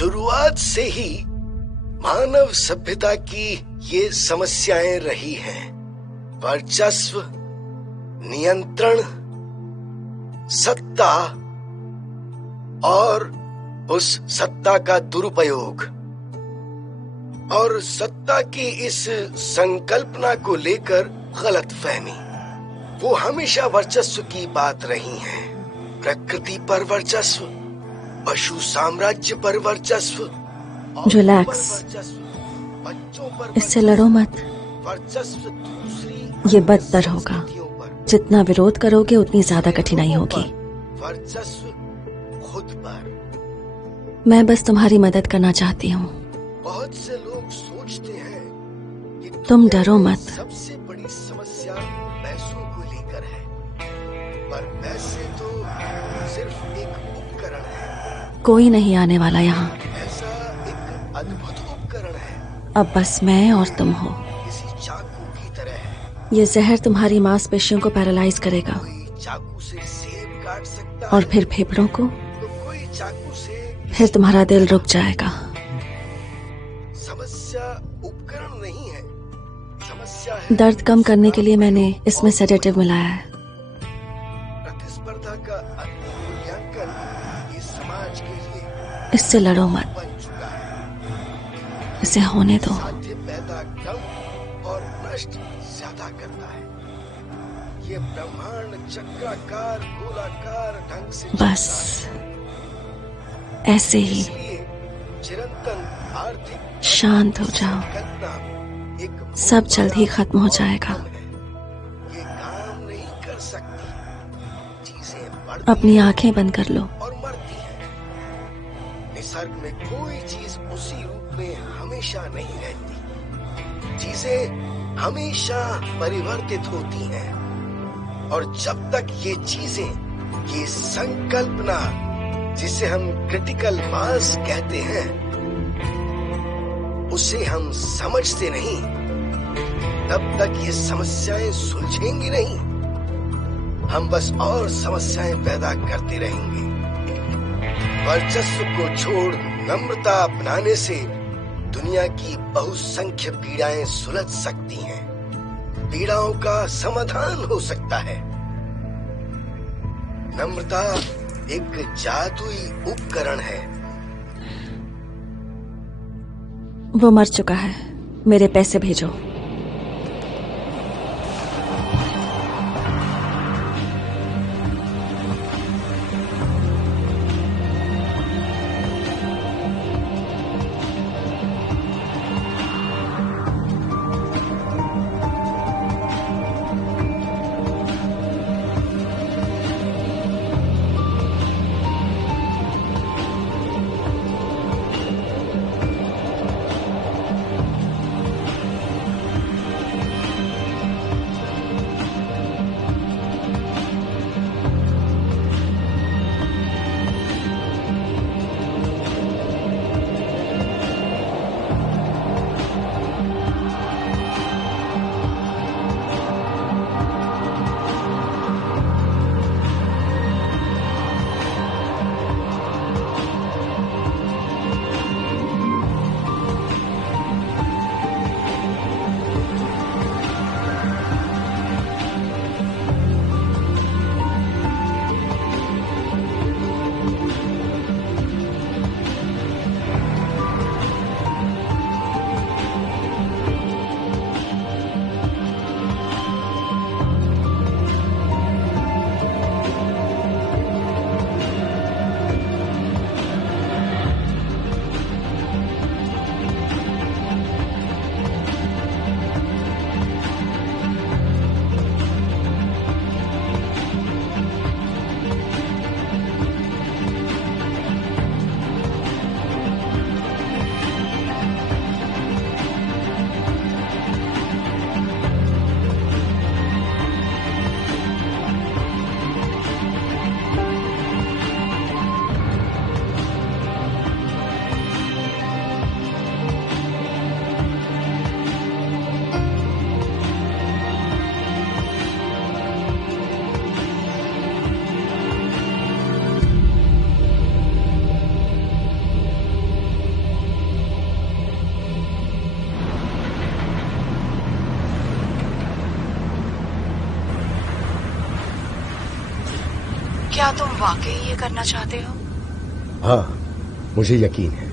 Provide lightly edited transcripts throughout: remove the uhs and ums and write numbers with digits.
शुरुआत से ही मानव सभ्यता की ये समस्याएं रही हैं। वर्चस्व, नियंत्रण, सत्ता और उस सत्ता का दुरुपयोग। और सत्ता की इस संकल्पना को लेकर गलतफहमी। वो हमेशा वर्चस्व की बात रही है। प्रकृति पर वर्चस्व, पशु साम्राज्य पर वर्चस्व, रिलैक्स, इससे लड़ो मत। वर्चस्व दूसरी ये बदतर होगा। जितना विरोध करोगे उतनी ज्यादा कठिनाई होगी। वर्चस्व खुद पर। मैं बस तुम्हारी मदद करना चाहती हूँ। बहुत से लोग सोचते हैं कि तुम डरो मत। सबसे बड़ी समस्या पैसों को लेकर है, पर पैसे तो सिर्फ एक उपकरण है। कोई नहीं आने वाला यहाँ। ऐसा एक अद्भुत उपकरण है। अब बस मैं और तुम हो। किसी चाकू की तरह है। ये जहर तुम्हारी मांसपेशियों को पैरालाइज करेगा। कोई चाकू से सेब काट सकता और है, फिर फेफड़ों को, तो कोई चाकू से फिर तुम्हारा दिल रुक जाएगा। समस्या उपकरण नहीं है, समस्या है दर्द कम करने के लिए मैंने इसमें सेडेटिव मिलाया है। प्रतिस्पर्धा का मूल्यांकन इस समाज के लिए इससे लड़ो मत, बन चुका है। इसे होने दो। साध्य पैदा कम और नष्ट ज्यादा करता है। ये ब्रह्मांड चक्राकार गोलाकार ढंग से बस ऐसे ही इसलिए चिरंतन आर्थिक शांत हो जाओ। कल्पना एक सब जल्द ही खत्म हो जाएगा। ये काम नहीं कर सकती। चीजें बढ़ती अपनी आंखें बंद कर लो। और मरती है। निसर्ग में कोई चीज उसी रूप में हमेशा नहीं रहती। चीजें हमेशा परिवर्तित होती हैं। और जब तक ये चीजें, ये संकल्पना जिसे हम क्रिटिकल मास कहते हैं, उसे हम समझते नहीं, तब तक ये समस्याएं सुलझेंगी नहीं। हम बस और समस्याएं पैदा करते रहेंगे। वर्चस्व को छोड़ नम्रता अपनाने से दुनिया की बहुसंख्य पीड़ाएं सुलझ सकती हैं। पीड़ाओं का समाधान हो सकता है। नम्रता एक जादुई उपकरण है। वो मर चुका है। मेरे पैसे भेजो। क्या तुम वाकई ये करना चाहते हो? हाँ, मुझे यकीन है।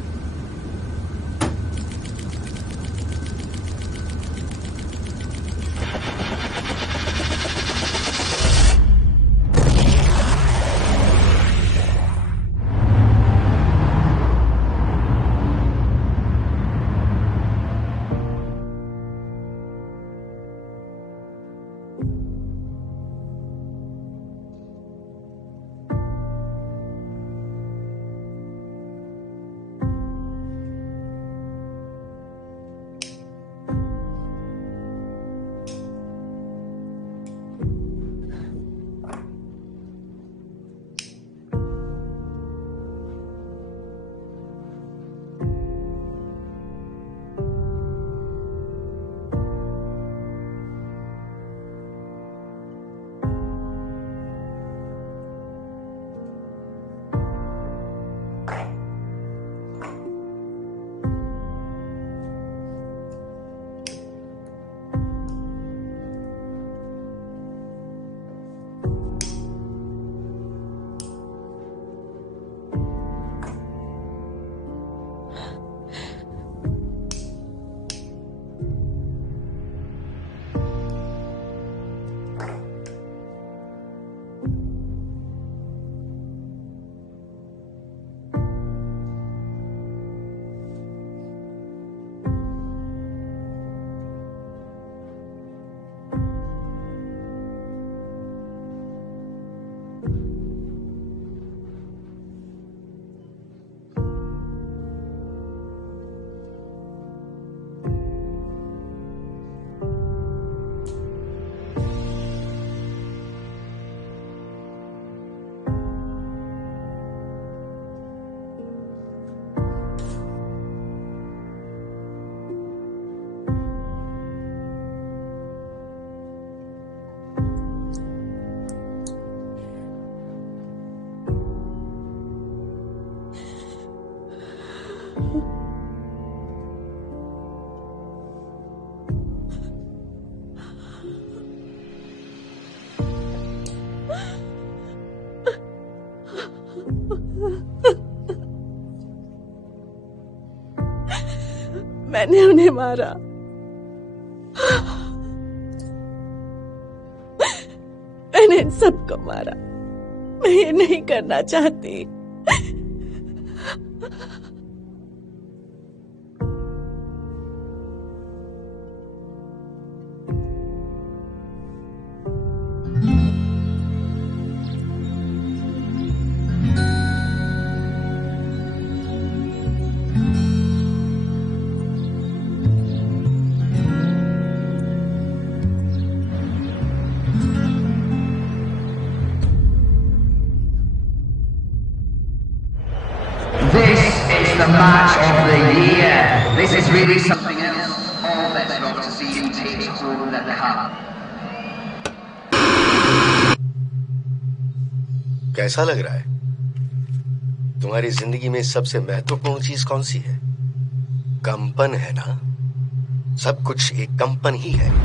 मैंने उन्हें मारा। मैंने इन सबको मारा। मैं ये नहीं करना चाहती। The match of the year. This is really something else. All bets go to see who takes home the cup. कैसा लग रहा है? तुम्हारी जिंदगी में सबसे महत्वपूर्ण चीज कौन सी है? कंपन है ना? सब कुछ एक कंपन ही है।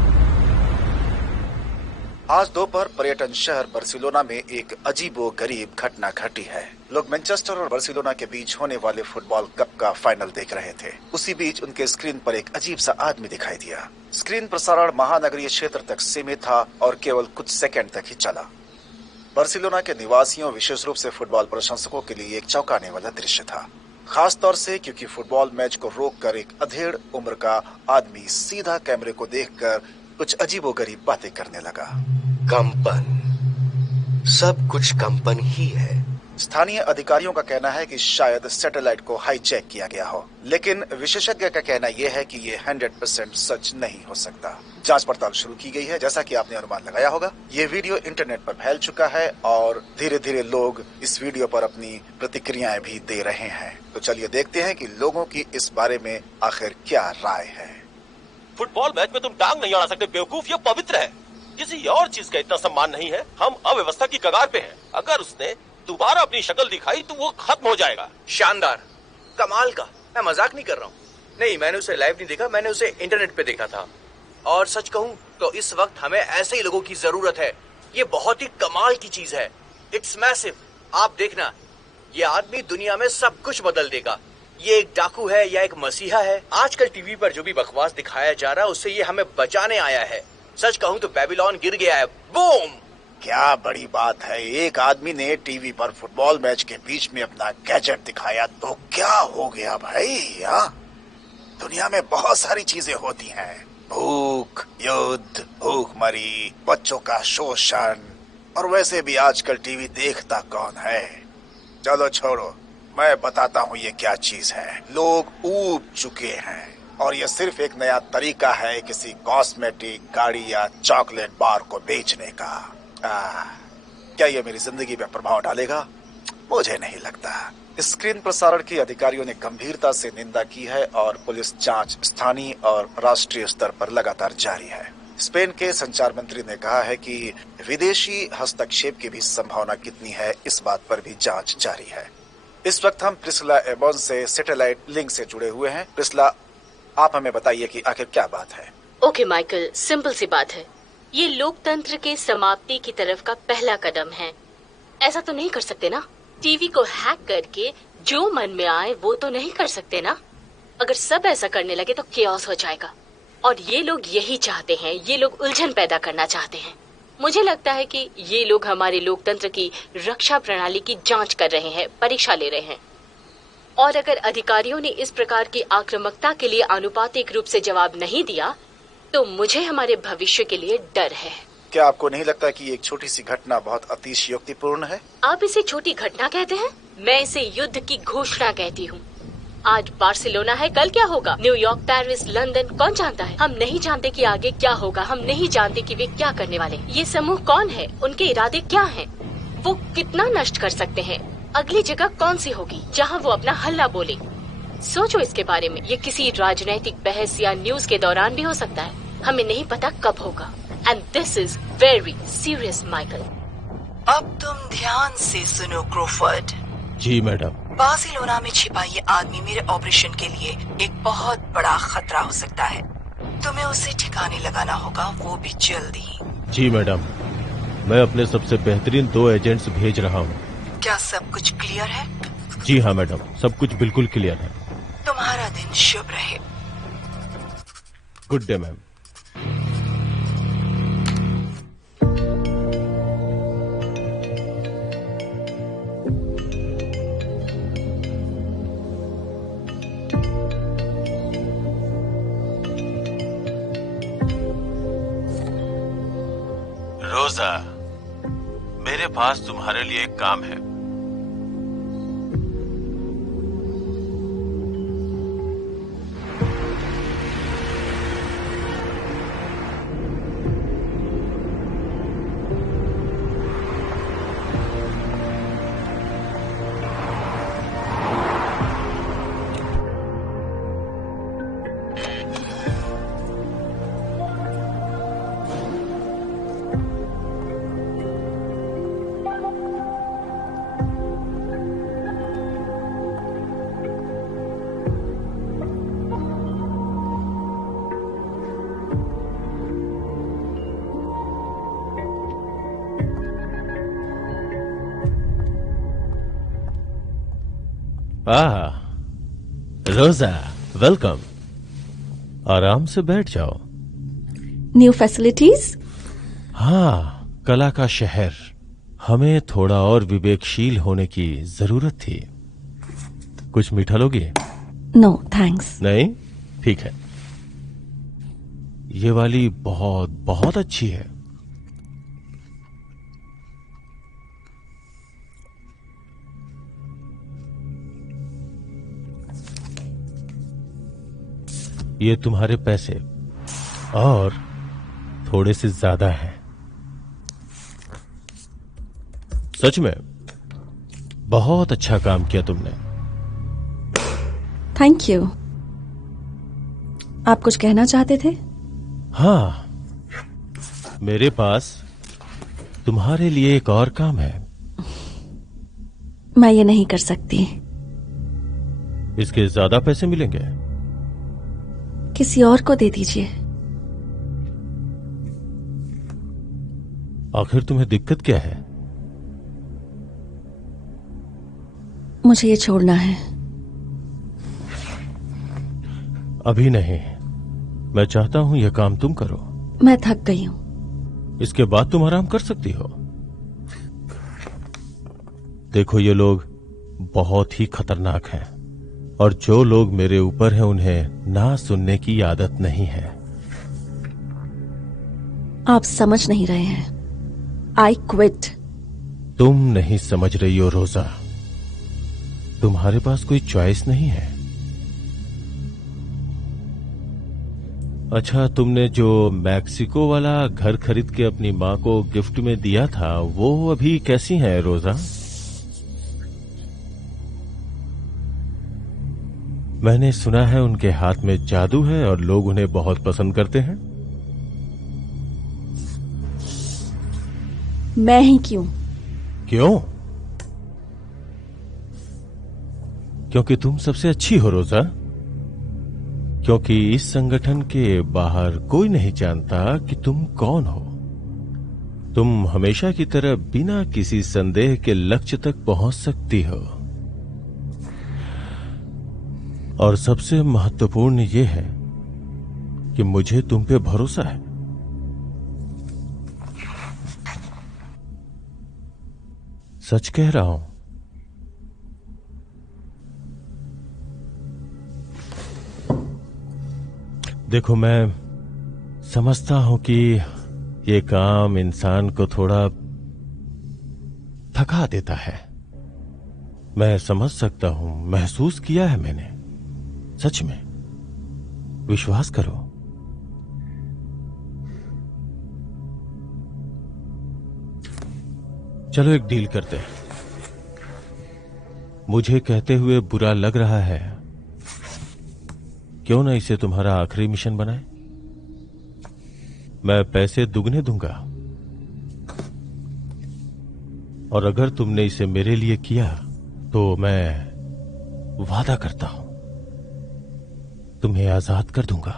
आज दोपहर पर्यटन शहर बार्सिलोना में एक अजीबोगरीब घटना घटी है। लोग मैनचेस्टर और बार्सिलोना के बीच होने वाले फुटबॉल कप का फाइनल देख रहे थे। उसी बीच उनके स्क्रीन पर एक अजीब सा आदमी दिखाई दिया। स्क्रीन प्रसारण महानगरीय क्षेत्र तक सीमित था और केवल कुछ सेकंड तक ही चला। बार्सिलोना के निवासियों, विशेष रूप से फुटबॉल प्रशंसकों के लिए एक चौंकाने वाला दृश्य था, खास तौर से क्योंकि फुटबॉल मैच को रोककर एक अधेड़ उम्र का आदमी सीधा कैमरे को देखकर कुछ अजीबोगरीब बातें करने लगा। कंपन, सब कुछ कंपन ही है। स्थानीय अधिकारियों का कहना है कि शायद सैटेलाइट को हाईजैक किया गया हो, लेकिन विशेषज्ञ का कहना यह है कि ये 100% सच नहीं हो सकता। जांच पड़ताल शुरू की गई है। जैसा कि आपने अनुमान लगाया होगा, ये वीडियो इंटरनेट पर फैल चुका है और धीरे धीरे लोग इस वीडियो पर अपनी प्रतिक्रियाएं भी दे रहे हैं। तो चलिए देखते हैं कि लोगों की इस बारे में आखिर क्या राय है। फुटबॉल मैच में तुम टांग नहीं अड़ा सकते बेवकूफ, ये पवित्र है। किसी और चीज का इतना सम्मान नहीं है। हम अव्यवस्था की कगार पे हैं। अगर उसने दोबारा अपनी शक्ल दिखाई तो वो खत्म हो जाएगा। शानदार, कमाल का। मैं मजाक नहीं कर रहा हूँ। नहीं, मैंने उसे लाइव नहीं देखा, मैंने उसे इंटरनेट पे देखा था। और सच कहूँ तो इस वक्त हमें ऐसे ही लोगों की जरूरत है। ये बहुत ही कमाल की चीज है। It's massive. आप देखना, ये आदमी दुनिया में सब कुछ बदल देगा। ये एक डाकू है या एक मसीहा है? आजकल टीवी पर जो भी बकवास दिखाया जा रहा है उससे ये हमें बचाने आया है। सच कहूँ तो बेबीलोन गिर गया है। बूम! क्या बड़ी बात है, एक आदमी ने टीवी पर फुटबॉल मैच के बीच में अपना गैजेट दिखाया तो क्या हो गया भाई? दुनिया में बहुत सारी चीजें होती हैं, भूख, युद्ध, भूखमरी, बच्चों का शोषण, और वैसे भी आजकल टीवी देखता कौन है? चलो छोड़ो, मैं बताता हूँ ये क्या चीज है। लोग ऊब चुके हैं और ये सिर्फ एक नया तरीका है किसी कॉस्मेटिक, गाड़ी या चॉकलेट बार को बेचने का। क्या ये मेरी जिंदगी पे प्रभाव डालेगा? मुझे नहीं लगता। स्क्रीन प्रसारण की अधिकारियों ने गंभीरता से निंदा की है और पुलिस जांच स्थानीय और राष्ट्रीय स्तर पर लगातार जारी है। स्पेन के संचार मंत्री ने कहा है कि विदेशी हस्तक्षेप की भी संभावना कितनी है, इस बात पर भी जांच जारी है। इस वक्त हम प्रिस्ला एबॉन से सैटेलाइट लिंक से जुड़े हुए हैं। प्रिस्ला, आप हमें बताइए कि आखिर क्या बात है। ओके माइकल, सिंपल सी बात है। ये लोकतंत्र के समाप्ति की तरफ का पहला कदम है। ऐसा तो नहीं कर सकते ना? टीवी को हैक करके जो मन में आए वो तो नहीं कर सकते ना? अगर सब ऐसा करने लगे तो केओस हो जाएगा। और ये लोग यही चाहते हैं, ये लोग उलझन पैदा करना चाहते हैं। मुझे लगता है कि ये लोग हमारे लोकतंत्र की रक्षा प्रणाली की जांच कर रहे हैं, परीक्षा ले रहे हैं। और अगर अधिकारियों ने इस प्रकार की आक्रामकता के लिए आनुपातिक रूप से जवाब नहीं दिया तो मुझे हमारे भविष्य के लिए डर है। क्या आपको नहीं लगता कि एक छोटी सी घटना बहुत अतिशयोक्तिपूर्ण है? आप इसे छोटी घटना कहते हैं? मैं इसे युद्ध की घोषणा कहती हूँ। आज बार्सिलोना है, कल क्या होगा? न्यूयॉर्क, पेरिस, लंदन, कौन जानता है? हम नहीं जानते कि आगे क्या होगा। हम नहीं जानते कि वे क्या करने वाले। ये समूह कौन है? उनके इरादे क्या हैं? वो कितना नष्ट कर सकते हैं? अगली जगह कौन सी होगी जहाँ वो अपना हल्ला बोले? सोचो इसके बारे में। ये किसी राजनैतिक बहस या न्यूज के दौरान भी हो सकता है। हमें नहीं पता कब होगा। And this is very serious Michael. अब तुम ध्यान से सुनो क्रोफर्ड। जी मैडम। बार्सिलोना में छिपा ये आदमी मेरे ऑपरेशन के लिए एक बहुत बड़ा खतरा हो सकता है। तुम्हें उसे ठिकाने लगाना होगा, वो भी जल्दी। जी मैडम, मैं अपने सबसे बेहतरीन 2 एजेंट्स भेज रहा हूँ। क्या सब कुछ क्लियर है? जी हाँ मैडम, सब कुछ बिल्कुल क्लियर है। तुम्हारा दिन शुभ रहे। Good day ma'am. रोजा, मेरे पास तुम्हारे लिए एक काम है। रोजा, वेलकम। आराम से बैठ जाओ। New facilities? हाँ, कला का शहर। हमें थोड़ा और विवेकशील होने की जरूरत थी। कुछ मीठा लोगी? No thanks. नहीं? ठीक है। ये वाली बहुत बहुत अच्छी है। ये तुम्हारे पैसे और थोड़े से ज्यादा हैं। सच में बहुत अच्छा काम किया तुमने। Thank you. आप कुछ कहना चाहते थे? हाँ, मेरे पास तुम्हारे लिए एक और काम है। मैं ये नहीं कर सकती। इसके ज्यादा पैसे मिलेंगे। किसी और को दे दीजिए। आखिर तुम्हें दिक्कत क्या है? मुझे ये छोड़ना है। अभी नहीं, मैं चाहता हूं यह काम तुम करो। मैं थक गई हूं। इसके बाद तुम आराम कर सकती हो। देखो, ये लोग बहुत ही खतरनाक हैं और जो लोग मेरे ऊपर हैं उन्हें ना सुनने की आदत नहीं है। आप समझ नहीं रहे हैं। I quit. तुम नहीं समझ रही हो रोजा, तुम्हारे पास कोई चॉइस नहीं है। अच्छा, तुमने जो मैक्सिको वाला घर खरीद के अपनी माँ को गिफ्ट में दिया था, वो अभी कैसी है रोजा? मैंने सुना है उनके हाथ में जादू है और लोग उन्हें बहुत पसंद करते हैं। मैं ही क्यों? क्यों? क्योंकि तुम सबसे अच्छी हो रोजा। क्योंकि इस संगठन के बाहर कोई नहीं जानता कि तुम कौन हो। तुम हमेशा की तरह बिना किसी संदेह के लक्ष्य तक पहुंच सकती हो। और सबसे महत्वपूर्ण यह है कि मुझे तुम पे भरोसा है। सच कह रहा हूं। देखो, मैं समझता हूं कि ये काम इंसान को थोड़ा थका देता है। मैं समझ सकता हूं, महसूस किया है मैंने। सच में, विश्वास करो। चलो एक डील करते हैं। मुझे कहते हुए बुरा लग रहा है, क्यों ना इसे तुम्हारा आखिरी मिशन बनाए? मैं पैसे दुगने दूंगा और अगर तुमने इसे मेरे लिए किया तो मैं वादा करता हूं तुम्हें आजाद कर दूंगा।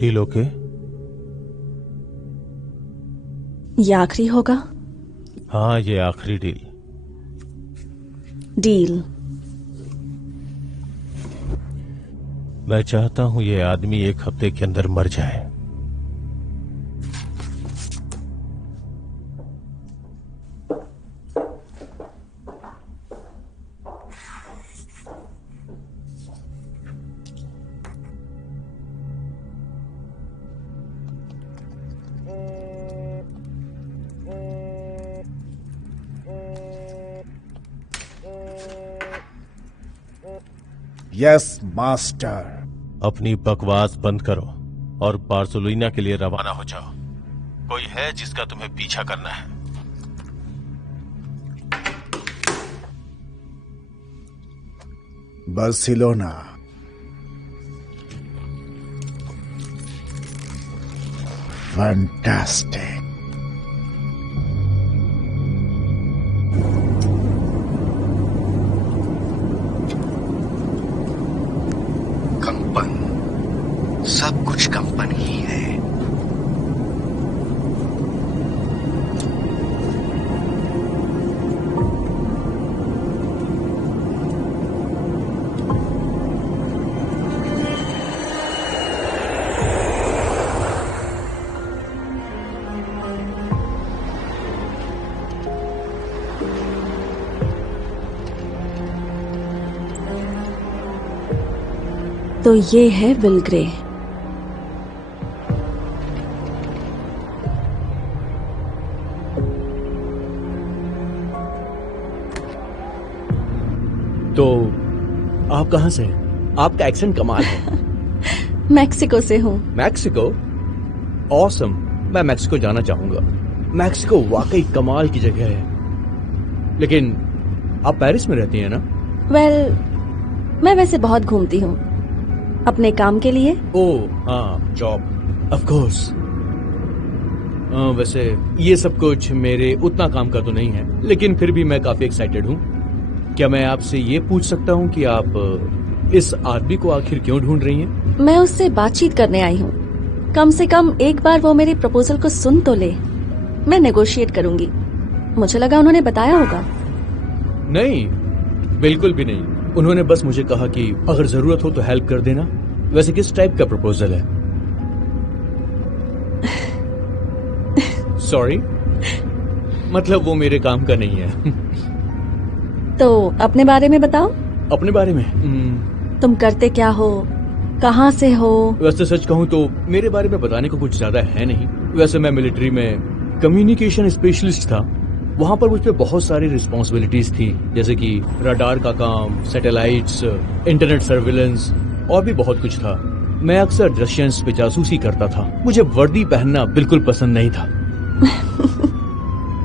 Deal okay? ये आखिरी होगा? हाँ, ये आखिरी डील। डील। मैं चाहता हूं ये आदमी 1 हफ्ते के अंदर मर जाए। Yes master. अपनी बकवास बंद करो और बार्सिलोना के लिए रवाना हो जाओ। कोई है जिसका तुम्हें पीछा करना है? बार्सिलोना। फैंटास्टिक। सब कुछ कंपन ही है। तो ये है विल ग्रे। तो आप कहां से हैं? आपका एक्सेंट कमाल है। मैक्सिको से हूँ। मैक्सिको? ऑसम। मैं मैक्सिको जाना चाहूंगा। मैक्सिको वाकई कमाल की जगह है। लेकिन आप पेरिस में रहती हैं ना? वेल, मैं वैसे बहुत घूमती हूँ अपने काम के लिए। ओह हाँ, जॉब। Of course. वैसे ये सब कुछ मेरे उतना काम का तो नहीं है, लेकिन फिर भी मैं काफी एक्साइटेड हूँ। क्या मैं आपसे ये पूछ सकता हूँ कि आप इस आदमी को आखिर क्यों ढूंढ रही हैं? मैं उससे बातचीत करने आई हूँ। कम से कम एक बार वो मेरी प्रपोजल को सुन तो ले। मैं नेगोशिएट करूंगी। मुझे लगा उन्होंने बताया होगा। नहीं, बिल्कुल भी नहीं। उन्होंने बस मुझे कहा कि अगर जरूरत हो तो हेल्प कर देना। वैसे किस टाइप का प्रपोजल है? सॉरी, मतलब वो मेरे काम का नहीं है। तो अपने बारे में बताओ। अपने बारे में? तुम करते क्या हो, कहाँ से हो? वैसे सच कहूँ तो मेरे बारे में बताने को कुछ ज्यादा है नहीं। वैसे मैं मिलिट्री में कम्युनिकेशन स्पेशलिस्ट था। वहाँ पर मुझ पे बहुत सारी रिस्पॉन्सिबिलिटीज थी, जैसे कि रडार का काम, सैटेलाइट्स, इंटरनेट सर्विलेंस और भी बहुत कुछ था। मैं अक्सर रशियंस पे जासूसी करता था। मुझे वर्दी पहनना बिल्कुल पसंद नहीं था।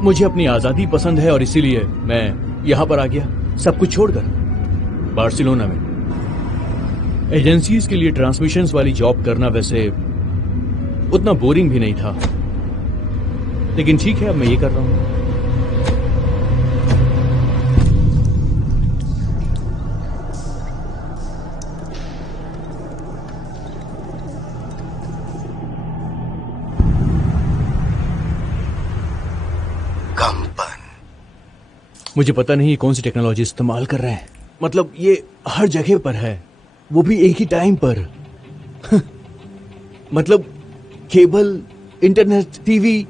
मुझे अपनी आजादी पसंद है और इसीलिए मैं यहाँ पर आ गया, सब कुछ छोड़कर, बार्सिलोना में। एजेंसीज के लिए ट्रांसमिशंस वाली जॉब करना वैसे उतना बोरिंग भी नहीं था, लेकिन ठीक है, अब मैं ये कर रहा हूँ। मुझे पता नहीं कौन सी टेक्नोलॉजी इस्तेमाल कर रहे हैं। मतलब ये हर जगह पर है, वो भी एक ही टाइम पर। मतलब केबल, इंटरनेट, टीवी,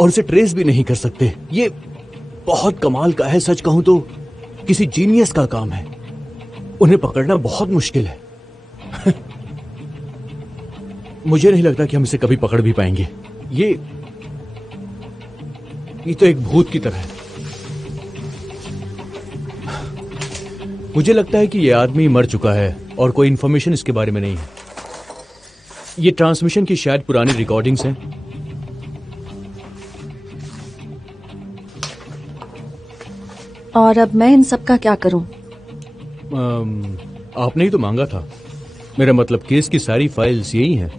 और उसे ट्रेस भी नहीं कर सकते। ये बहुत कमाल का है। सच कहूं तो किसी जीनियस का काम है। उन्हें पकड़ना बहुत मुश्किल है। मुझे नहीं लगता कि हम इसे कभी पकड़ भी पाएंगे। ये तो एक भूत की तरह है। मुझे लगता है कि यह आदमी मर चुका है और कोई इंफॉर्मेशन इसके बारे में नहीं है। ये ट्रांसमिशन की शायद पुरानी रिकॉर्डिंग्स हैं। और अब मैं इन सब का क्या करूं? आपने ही तो मांगा था। मेरा मतलब केस की सारी फाइल्स यही हैं।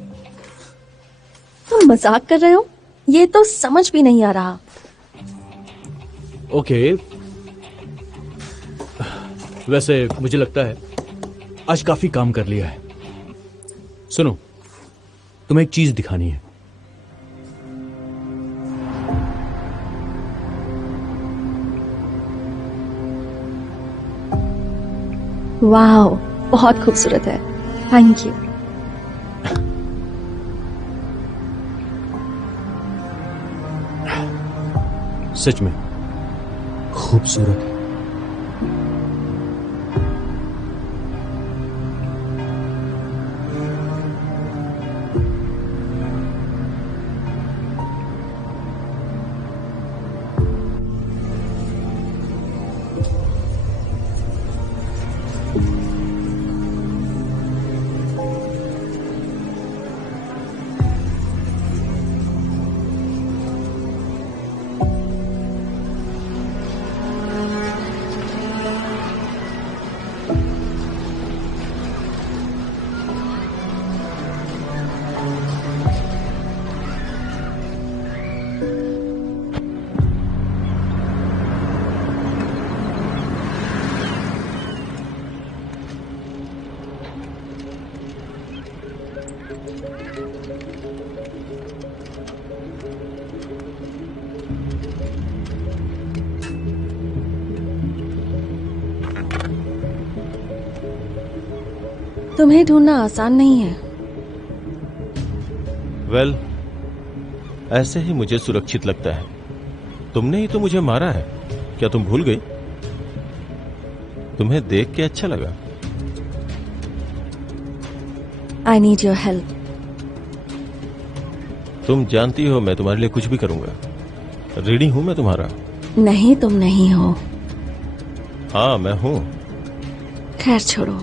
तुम मजाक कर रहे हो? ये तो समझ भी नहीं आ रहा। ओके, वैसे मुझे लगता है आज काफी काम कर लिया है। सुनो, तुम्हें एक चीज दिखानी है। वाह, बहुत खूबसूरत है। Thank you. सच में खूबसूरत है। तुम्हें ढूंढना आसान नहीं है। वेल, ऐसे ही मुझे सुरक्षित लगता है। तुमने ही तो मुझे मारा है, क्या तुम भूल गई? तुम्हें देख के अच्छा लगा। I need your help. तुम जानती हो मैं तुम्हारे लिए कुछ भी करूंगा। रेडी हूं मैं तुम्हारा। नहीं, तुम नहीं हो। हाँ, मैं हूं। खैर छोड़ो।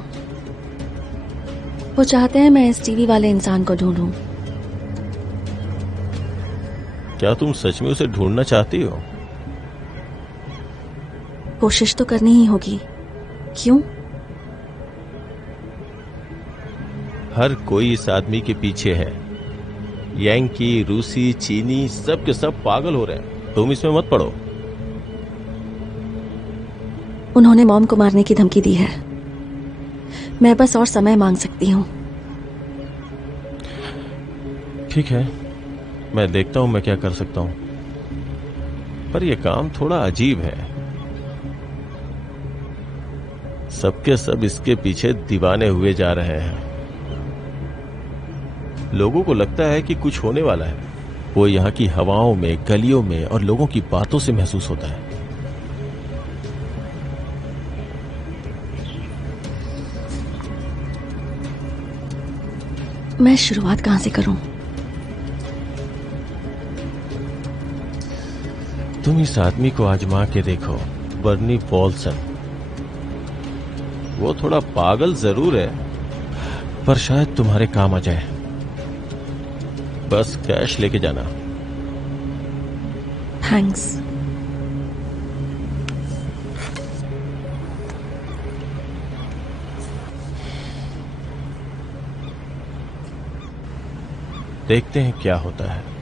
वो चाहते हैं मैं इस टीवी वाले इंसान को ढूंढूं। क्या तुम सच में उसे ढूंढना चाहती हो? कोशिश तो करनी ही होगी। क्यों? हर कोई इस आदमी के पीछे है। यांकी, रूसी, चीनी, सब के सब पागल हो रहे हैं। तुम इसमें मत पड़ो। उन्होंने मॉम को मारने की धमकी दी है। मैं बस और समय मांग सकती हूँ। ठीक है, मैं देखता हूं मैं क्या कर सकता हूं, पर यह काम थोड़ा अजीब है। सबके सब इसके पीछे दीवाने हुए जा रहे हैं। लोगों को लगता है कि कुछ होने वाला है। वो यहां की हवाओं में, गलियों में और लोगों की बातों से महसूस होता है। मैं शुरुआत कहां से करूं? तुम इस आदमी को आजमा के देखो, बर्नी वॉल्सन। वो थोड़ा पागल जरूर है, पर शायद तुम्हारे काम आ जाए। बस कैश लेके जाना। थैंक्स। देखते हैं क्या होता है।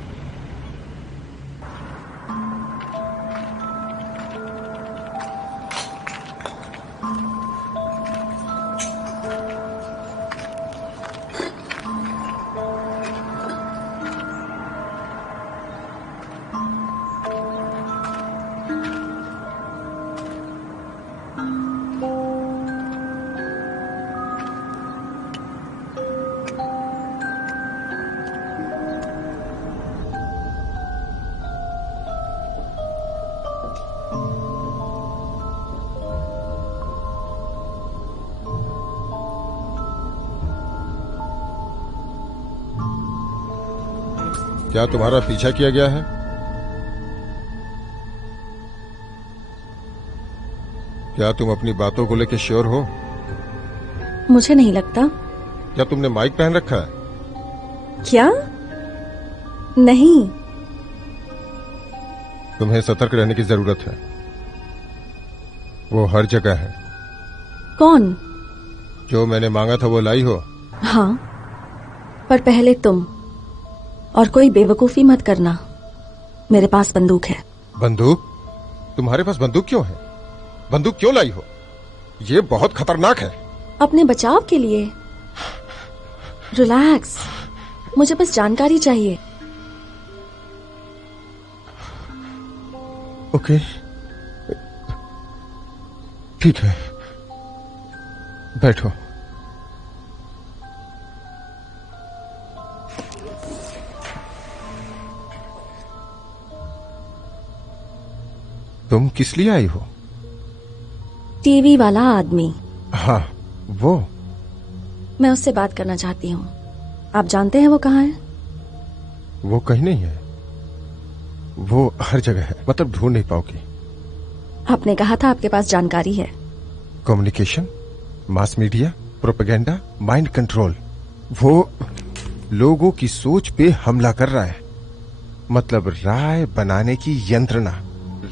क्या तुम्हारा पीछा किया गया है? क्या तुम अपनी बातों को लेकर श्योर हो? मुझे नहीं लगता। क्या तुमने माइक पहन रखा है? क्या? नहीं। तुम्हें सतर्क रहने की जरूरत है। वो हर जगह है। कौन? जो मैंने मांगा था वो लाई हो? हाँ, पर पहले तुम। और कोई बेवकूफी मत करना। मेरे पास बंदूक है। बंदूक? तुम्हारे पास बंदूक क्यों है? बंदूक क्यों लाई हो? ये बहुत खतरनाक है। अपने बचाव के लिए। रिलैक्स, मुझे बस जानकारी चाहिए। ओके, ठीक है, बैठो। तुम किस लिए आई हो? टीवी वाला आदमी। हाँ, वो। मैं उससे बात करना चाहती हूँ। आप जानते हैं वो कहाँ है? वो कहीं नहीं है। वो हर जगह है, मतलब ढूंढ नहीं पाओगी। आपने कहा था आपके पास जानकारी है। Communication, mass media, propaganda, mind control. वो लोगों की सोच पे हमला कर रहा है। मतलब राय बनाने की यंत्रणा।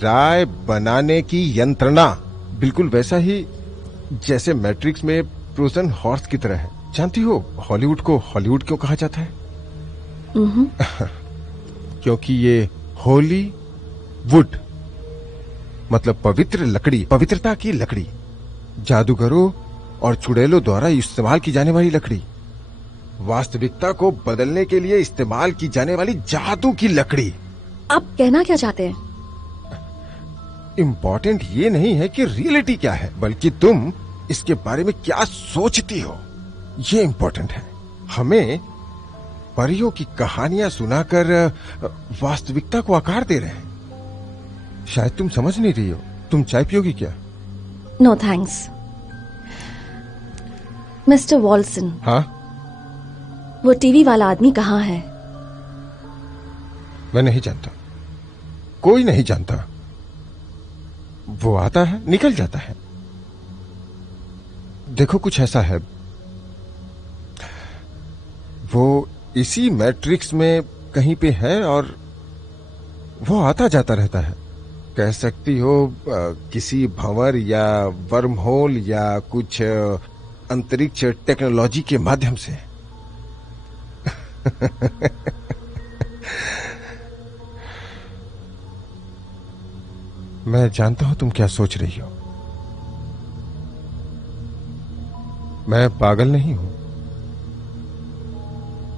राय बनाने की यंत्रणा। बिल्कुल वैसा ही जैसे मैट्रिक्स में ट्रोजन हॉर्स की तरह है। जानती हो हॉलीवुड को हॉलीवुड क्यों कहा जाता है? क्योंकि ये होली वुड, मतलब पवित्र लकड़ी, पवित्रता की लकड़ी, जादूगरों और चुड़ैलों द्वारा इस्तेमाल की जाने वाली लकड़ी, वास्तविकता को बदलने के लिए इस्तेमाल की जाने वाली जादू की लकड़ी। आप कहना क्या चाहते हैं? इंपॉर्टेंट ये नहीं है कि रियलिटी क्या है, बल्कि तुम इसके बारे में क्या सोचती हो, ये इंपॉर्टेंट है। हमें परियों की कहानियां सुनाकर वास्तविकता को आकार दे रहे हैं। शायद तुम समझ नहीं रही हो। तुम चाय पियोगी क्या? No thanks. Mister Walson. हाँ? वो टीवी वाला आदमी कहाँ है? मैं नहीं जानता, कोई नहीं जानता। वो आता है, निकल जाता है। देखो कुछ ऐसा है, वो इसी मैट्रिक्स में कहीं पे है और वो आता जाता रहता है। कह सकती हो किसी भंवर या वर्म होल या कुछ अंतरिक्ष टेक्नोलॉजी के माध्यम से। मैं जानता हूं तुम क्या सोच रही हो। मैं पागल नहीं हूं।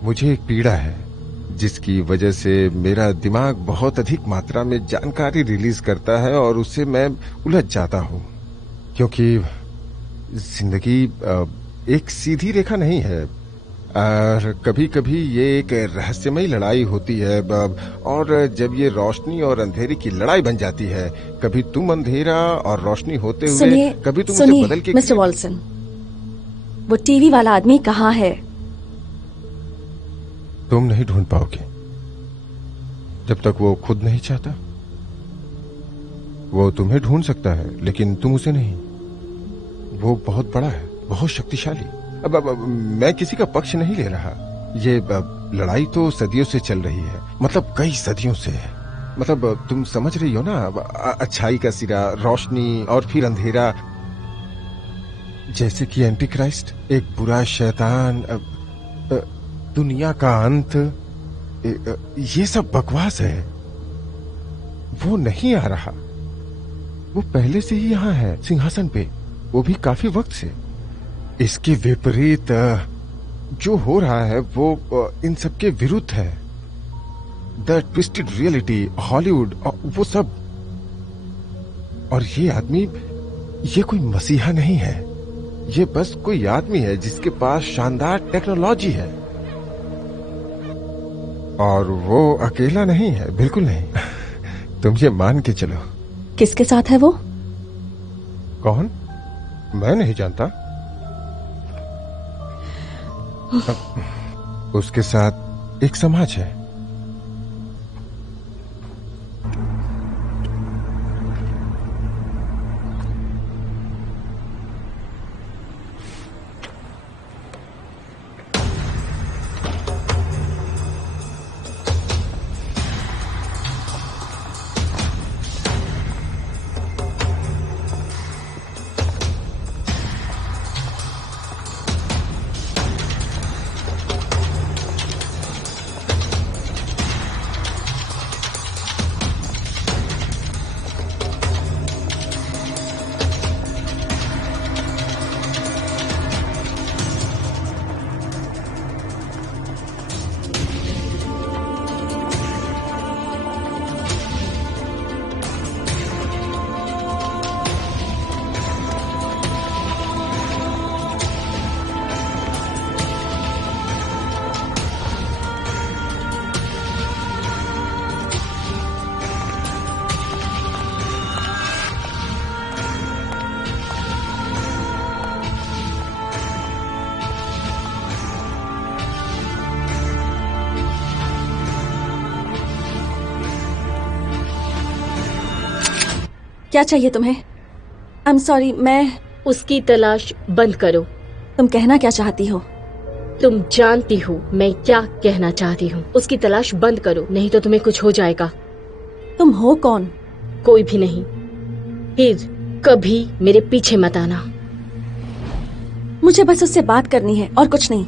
मुझे एक पीड़ा है जिसकी वजह से मेरा दिमाग बहुत अधिक मात्रा में जानकारी रिलीज करता है और उससे मैं उलझ जाता हूँ, क्योंकि जिंदगी एक सीधी रेखा नहीं है और कभी कभी ये एक रहस्यमयी लड़ाई होती है और जब ये रोशनी और अंधेरे की लड़ाई बन जाती है, कभी तुम अंधेरा और रोशनी होते हुए कभी तुम उसे बदल के। मिस्टर वॉल्सन, वो टीवी वाला आदमी कहाँ है? तुम नहीं ढूंढ पाओगे जब तक वो खुद नहीं चाहता। वो तुम्हें ढूंढ सकता है लेकिन तुम उसे नहीं। वो बहुत बड़ा है, बहुत शक्तिशाली। अब मैं किसी का पक्ष नहीं ले रहा। ये लड़ाई तो सदियों से चल रही है, मतलब कई सदियों से। मतलब तुम समझ रही हो ना, अच्छाई का सिरा, रोशनी और फिर अंधेरा। जैसे कि एंटी क्राइस्ट, एक बुरा शैतान, दुनिया का अंत, ये सब बकवास है। वो नहीं आ रहा, वो पहले से ही यहाँ है सिंहासन पे, वो भी काफी वक्त से। इसके विपरीत जो हो रहा है वो इन सब के विरुद्ध है। द ट्विस्टेड रियलिटी, हॉलीवुड, वो सब। और ये आदमी, ये कोई मसीहा नहीं है, ये बस कोई आदमी है जिसके पास शानदार टेक्नोलॉजी है। और वो अकेला नहीं है, बिल्कुल नहीं। तुम ये मान के चलो। किसके साथ है वो? कौन? मैं नहीं जानता। उसके साथ एक समाज है। क्या चाहिए तुम्हें? आई एम सॉरी, मैं... उसकी तलाश बंद करो। तुम कहना क्या चाहती हो? तुम जानती हो मैं क्या कहना चाहती हूँ। उसकी तलाश बंद करो, नहीं तो तुम्हें कुछ हो जाएगा। तुम हो कौन? कोई भी नहीं। फिर कभी मेरे पीछे मत आना। मुझे बस उससे बात करनी है और कुछ नहीं।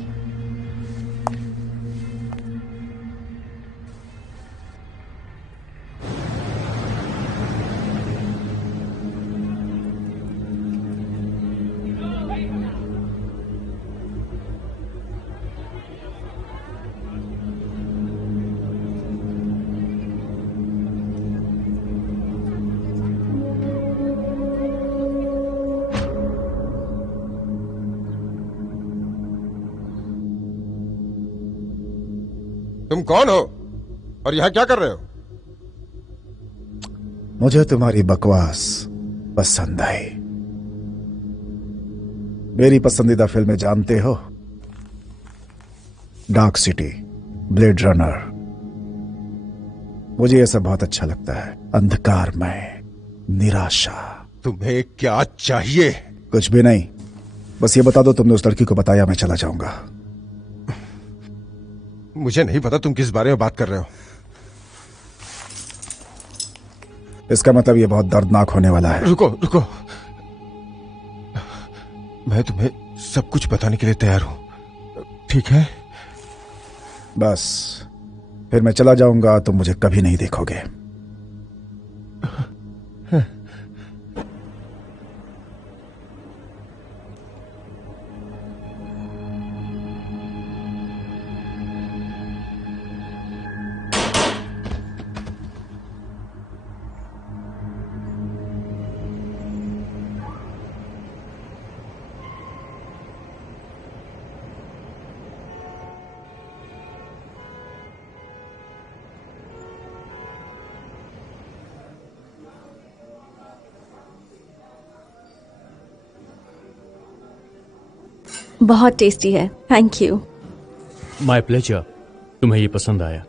तुम कौन हो और यहाँ क्या कर रहे हो? मुझे तुम्हारी बकवास पसंद आई। मेरी पसंदीदा फिल्में जानते हो? Dark city, blade runner. मुझे यह सब बहुत अच्छा लगता है। अंधकारमय, निराशा। तुम्हें क्या चाहिए? कुछ भी नहीं, बस ये बता दो तुमने उस लड़की को बताया, मैं चला जाऊंगा। मुझे नहीं पता तुम किस बारे में बात कर रहे हो। इसका मतलब ये बहुत दर्दनाक होने वाला है। रुको रुको, मैं तुम्हें सब कुछ बताने के लिए तैयार हूं, ठीक है? बस फिर मैं चला जाऊंगा, तुम मुझे कभी नहीं देखोगे। बहुत टेस्टी है, थैंक यू। My pleasure. तुम्हें ये पसंद आया?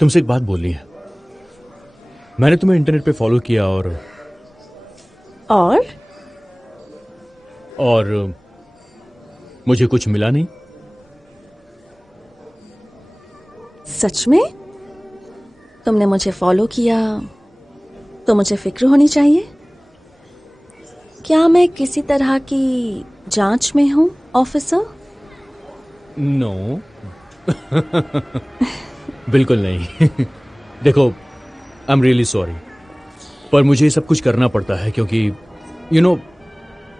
तुमसे एक बात बोलनी है। मैंने तुम्हें इंटरनेट पे फॉलो किया और मुझे कुछ मिला नहीं। सच में? तुमने मुझे फॉलो किया तो मुझे फिक्र होनी चाहिए। क्या मैं किसी तरह की जांच में हूं, ऑफिसर? नो बिल्कुल नहीं। देखो, आई एम रियली सॉरी, पर मुझे ये सब कुछ करना पड़ता है क्योंकि you know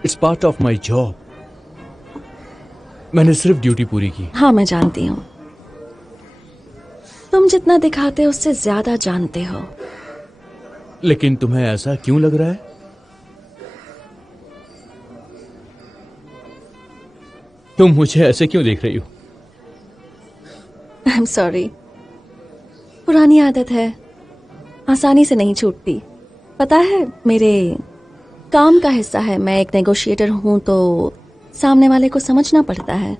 it's part of my job. मैंने सिर्फ ड्यूटी पूरी की। हाँ, मैं जानती हूँ। तुम जितना दिखाते हो उससे ज्यादा जानते हो। लेकिन तुम्हें ऐसा क्यों लग रहा है? तुम मुझे ऐसे क्यों देख रही हो? आई एम सॉरी, पुरानी आदत है, आसानी से नहीं छूटती। पता है, मेरे काम का हिस्सा है। मैं एक नेगोशिएटर हूं तो सामने वाले को समझना पड़ता है।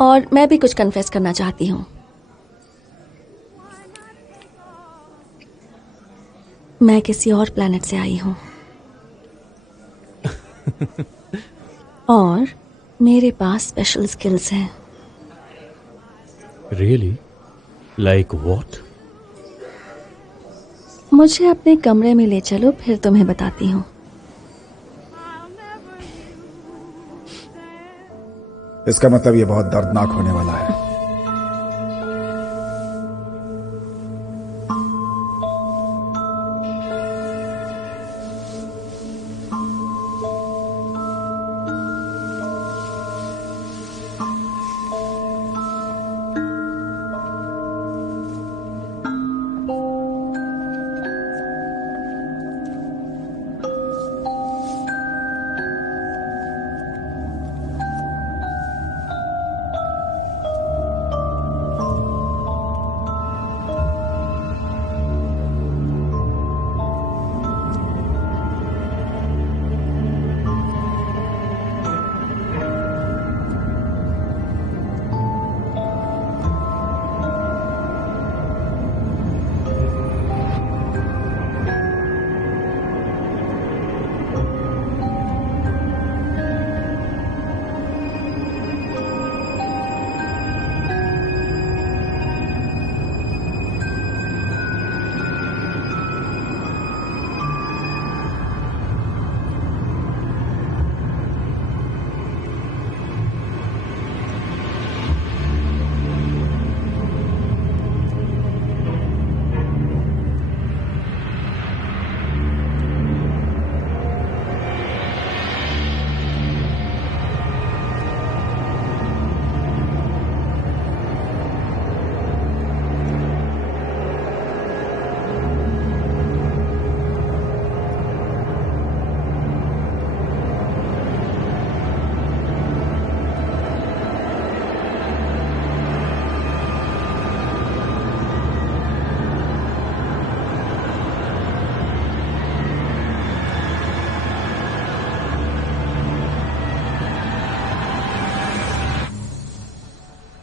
और मैं भी कुछ कन्फेस करना चाहती हूं। मैं किसी और प्लेनेट से आई हूं और मेरे पास स्पेशल स्किल्स हैं। रियली? Like what? मुझे अपने कमरे में ले चलो, फिर तुम्हें बताती हूँ। इसका मतलब ये बहुत दर्दनाक होने वाला है।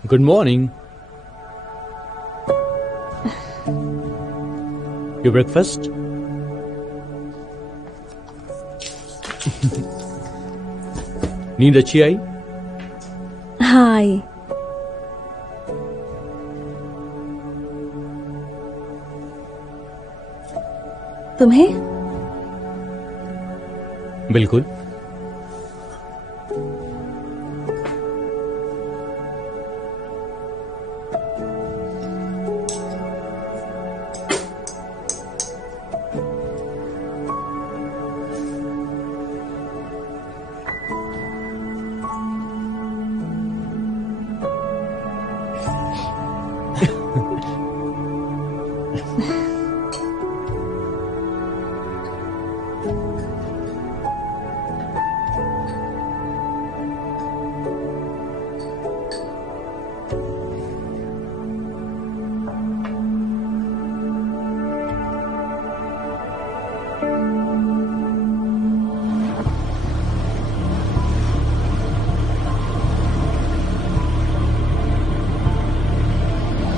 Good morning. Your breakfast? नींद अच्छी आई? हाय। तुम्हें? बिल्कुल।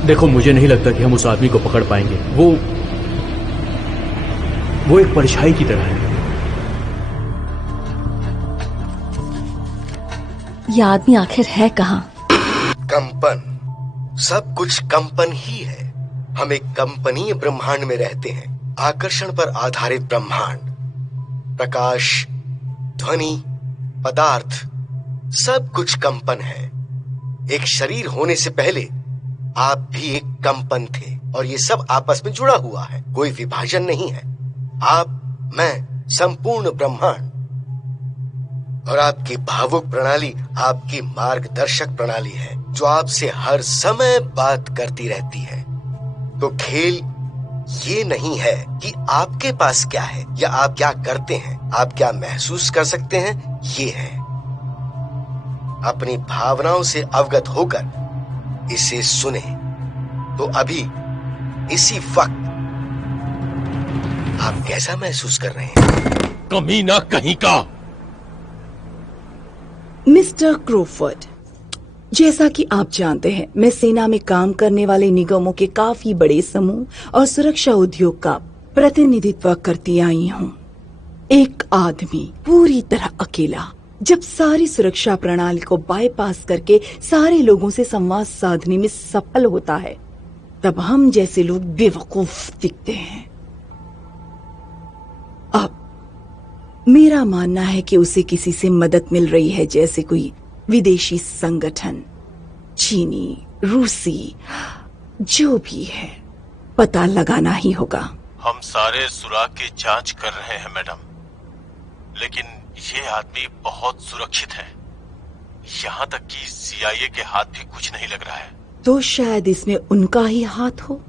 देखो, मुझे नहीं लगता कि हम उस आदमी को पकड़ पाएंगे। वो एक परछाई की तरह है। ये आदमी आखिर है कहाँ? कंपन, सब कुछ कंपन ही है। हम एक कंपनीय ब्रह्मांड में रहते हैं, आकर्षण पर आधारित ब्रह्मांड। प्रकाश, ध्वनि, पदार्थ, सब कुछ कंपन है। एक शरीर होने से पहले आप भी एक कंपन थे और ये सब आपस में जुड़ा हुआ है, कोई विभाजन नहीं है। आप, मैं, संपूर्ण ब्रह्मांड। और आपकी भावुक प्रणाली आपकी मार्गदर्शक प्रणाली है जो आपसे हर समय बात करती रहती है। तो खेल ये नहीं है कि आपके पास क्या है या आप क्या करते हैं, आप क्या महसूस कर सकते हैं, ये है अपनी भावनाओं से अवगत होकर इसे सुने। तो अभी इसी वक्त आप कैसा महसूस कर रहे हैं? कमीना कहीं का। मिस्टर क्रोफर्ड, जैसा कि आप जानते हैं, मैं सेना में काम करने वाले निगमों के काफी बड़े समूह और सुरक्षा उद्योग का प्रतिनिधित्व करती आई हूँ। एक आदमी पूरी तरह अकेला जब सारी सुरक्षा प्रणाली को बाईपास करके सारे लोगों से संवाद साधने में सफल होता है, तब हम जैसे लोग बेवकूफ दिखते हैं। अब मेरा मानना है कि उसे किसी से मदद मिल रही है, जैसे कोई विदेशी संगठन, चीनी, रूसी, जो भी है, पता लगाना ही होगा। हम सारे सुराग की जांच कर रहे हैं मैडम, लेकिन ये आदमी बहुत सुरक्षित है। यहाँ तक कि CIA के हाथ भी कुछ नहीं लग रहा है। तो शायद इसमें उनका ही हाथ हो।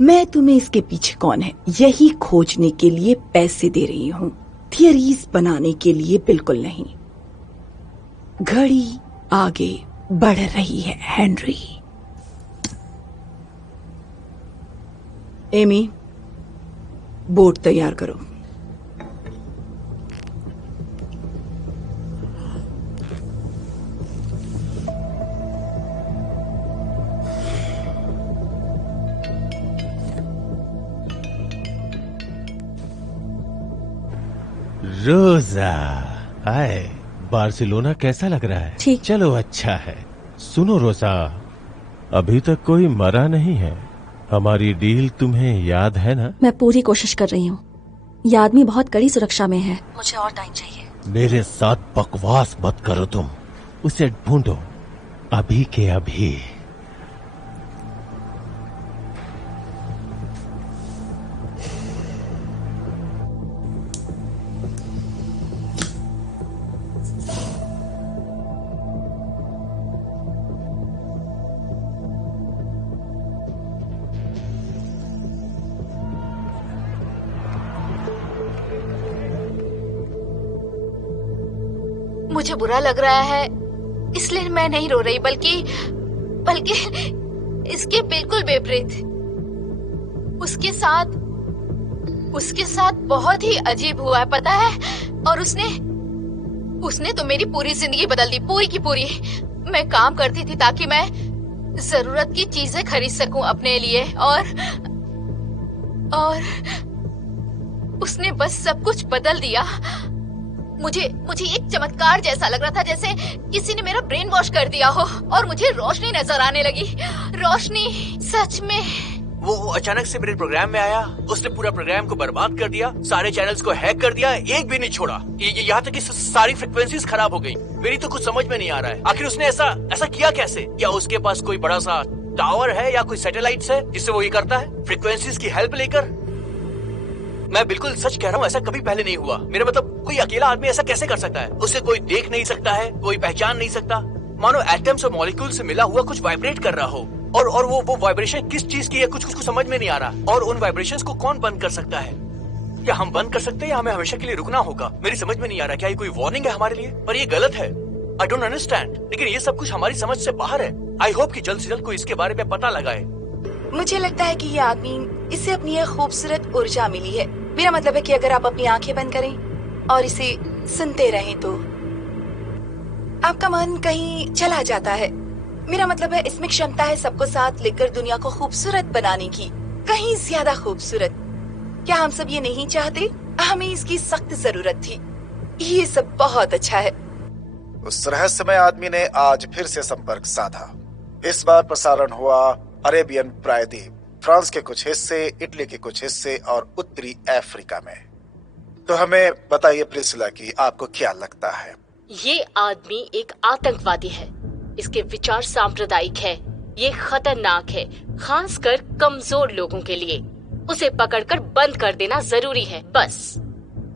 मैं तुम्हें इसके पीछे कौन है यही खोजने के लिए पैसे दे रही हूँ, थियरीज बनाने के लिए बिल्कुल नहीं। घड़ी आगे बढ़ रही है हेनरी। एमी, बोट तैयार करो। रोजा, हाय, बार्सिलोना कैसा लग रहा है? ठीक। चलो, अच्छा है। सुनो रोजा, अभी तक कोई मरा नहीं है। हमारी डील तुम्हें याद है ना? मैं पूरी कोशिश कर रही हूँ। ये आदमी बहुत कड़ी सुरक्षा में है, मुझे और टाइम चाहिए। मेरे साथ बकवास मत करो तुम। उसे ढूंढो अभी के अभी। मुझे बुरा लग रहा है, इसलिए मैं नहीं रो रही, बल्कि इसके बिल्कुल विपरीत। उसके साथ बहुत ही अजीब हुआ है, पता है? और उसने तो मेरी पूरी जिंदगी बदल दी, पूरी की पूरी। मैं काम करती थी ताकि मैं जरूरत की चीजें खरीद सकूं अपने लिए, और उसने बस सब कुछ बदल दिया। मुझे एक चमत्कार जैसा लग रहा था, जैसे किसी ने मेरा ब्रेन वॉश कर दिया हो, और मुझे रोशनी नजर आने लगी। रोशनी, सच में। वो अचानक से मेरे प्रोग्राम में आया, उसने पूरा प्रोग्राम को बर्बाद कर दिया, सारे चैनल्स को हैक कर दिया, एक भी नहीं छोड़ा। यहाँ तक कि सारी फ्रिक्वेंसीज खराब हो गई। मेरी तो कुछ समझ में नहीं आ रहा है, आखिर उसने ऐसा किया कैसे? क्या उसके पास कोई बड़ा सा टावर है या कोई सैटेलाइट्स है जिससे वो ये करता है, फ्रिक्वेंसीज की हेल्प लेकर? मैं बिल्कुल सच कह रहा हूँ, ऐसा कभी पहले नहीं हुआ। मेरा मतलब, कोई अकेला आदमी ऐसा कैसे कर सकता है? उसे कोई देख नहीं सकता है, कोई पहचान नहीं सकता। मानो एटम्स और मॉलिक्यूल से मिला हुआ कुछ वाइब्रेट कर रहा हो, और वो वाइब्रेशन किस चीज की है कुछ समझ में नहीं आ रहा। और उन वाइब्रेशंस को कौन बंद कर सकता है? क्या हम बंद कर सकते हैं या हमें हमेशा के लिए रुकना होगा? मेरी समझ में नहीं आ रहा। क्या ये कोई वार्निंग है हमारे लिए? पर ये गलत है। I don't understand. लेकिन ये सब कुछ हमारी समझ से बाहर है। आई होप कि जल्द से जल्द कोई इसके बारे में पता लगाए। मुझे लगता है कि ये आदमी, इसे अपनी एक खूबसूरत ऊर्जा मिली है। मेरा मतलब है कि अगर आप अपनी आंखें बंद करें और इसे सुनते रहें तो आपका मन कहीं चला जाता है। मेरा मतलब है इसमें क्षमता है सबको साथ लेकर दुनिया को खूबसूरत बनाने की, कहीं ज्यादा खूबसूरत। क्या हम सब ये नहीं चाहते? हमें इसकी सख्त जरूरत थी। ये सब बहुत अच्छा है। उस रहस्यमय आदमी ने आज फिर से संपर्क साधा। इस बार प्रसारण हुआ अरेबियन प्रायद्वीप, फ्रांस के कुछ हिस्से, इटली के कुछ हिस्से और उत्तरी अफ्रीका में। तो हमें बताइए प्रिसिला कि आपको क्या लगता है? ये आदमी एक आतंकवादी है। इसके विचार सांप्रदायिक है। ये खतरनाक है, खासकर कमजोर लोगों के लिए। उसे पकड़कर बंद कर देना जरूरी है, बस।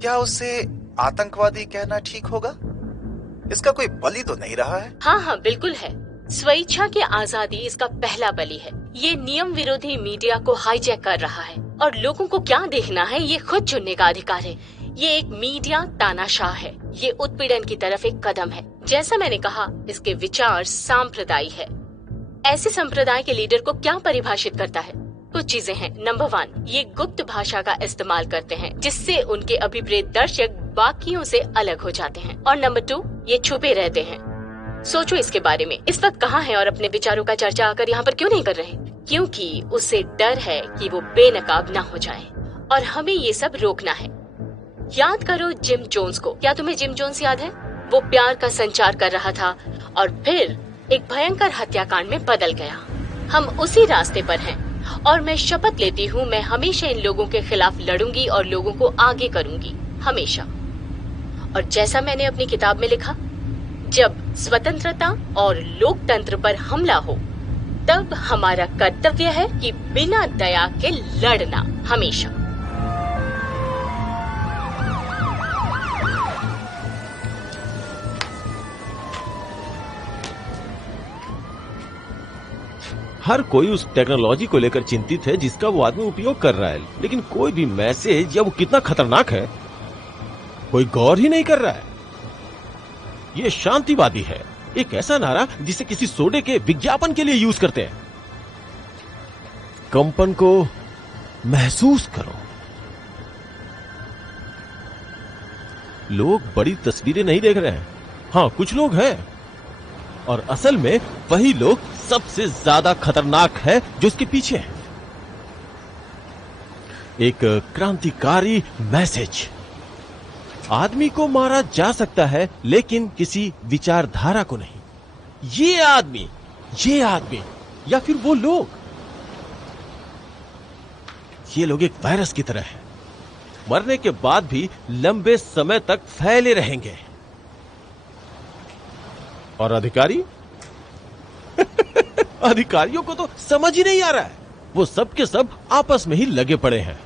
क्या उसे आतंकवादी कहना ठीक होगा? इसका कोई बलि तो नहीं रहा है? हाँ हाँ बिल्कुल है। स्वेच्छा की आजादी इसका पहला बलि है। ये नियम विरोधी मीडिया को हाईजैक कर रहा है और लोगों को क्या देखना है ये खुद चुनने का अधिकार है। ये एक मीडिया तानाशाह है। ये उत्पीड़न की तरफ एक कदम है। जैसा मैंने कहा, इसके विचार सांप्रदायिक है। ऐसे संप्रदाय के लीडर को क्या परिभाषित करता है? कुछ चीजें हैं। नंबर 1, ये गुप्त भाषा का इस्तेमाल करते हैं जिससे उनके अभिप्रेत दर्शक बाकियों से अलग हो जाते हैं। और नंबर 2, ये छुपे रहते हैं। सोचो इसके बारे में। इस वक्त कहाँ है और अपने विचारों का चर्चा आकर यहाँ पर क्यों नहीं कर रहे? क्योंकि उसे डर है कि वो बेनकाब ना हो जाए और हमें ये सब रोकना है। याद करो जिम जोन्स को। क्या तुम्हें जिम जोन्स याद है? वो प्यार का संचार कर रहा था और फिर एक भयंकर हत्याकांड में बदल गया। हम उसी रास्ते पर हैं और मैं शपथ लेती हूँ मैं हमेशा इन लोगों के खिलाफ लड़ूंगी और लोगों को आगे करूंगी, हमेशा। और जैसा मैंने अपनी किताब में लिखा, जब स्वतंत्रता और लोकतंत्र पर हमला हो तब हमारा कर्तव्य है कि बिना दया के लड़ना, हमेशा। हर कोई उस टेक्नोलॉजी को लेकर चिंतित है जिसका वो आदमी उपयोग कर रहा है, लेकिन कोई भी मैसेज या वो कितना खतरनाक है कोई गौर ही नहीं कर रहा है। ये शांतिवादी है, एक ऐसा नारा जिसे किसी सोडे के विज्ञापन के लिए यूज करते हैं। कंपन को महसूस करो। लोग बड़ी तस्वीरें नहीं देख रहे हैं। हाँ, कुछ लोग हैं, और असल में वही लोग सबसे ज्यादा खतरनाक है जो इसके पीछे है। एक क्रांतिकारी मैसेज। आदमी को मारा जा सकता है लेकिन किसी विचारधारा को नहीं। ये आदमी या फिर वो लोग, ये लोग एक वायरस की तरह है। मरने के बाद भी लंबे समय तक फैले रहेंगे। और अधिकारी अधिकारियों को तो समझ ही नहीं आ रहा है। वो सब के सब आपस में ही लगे पड़े हैं।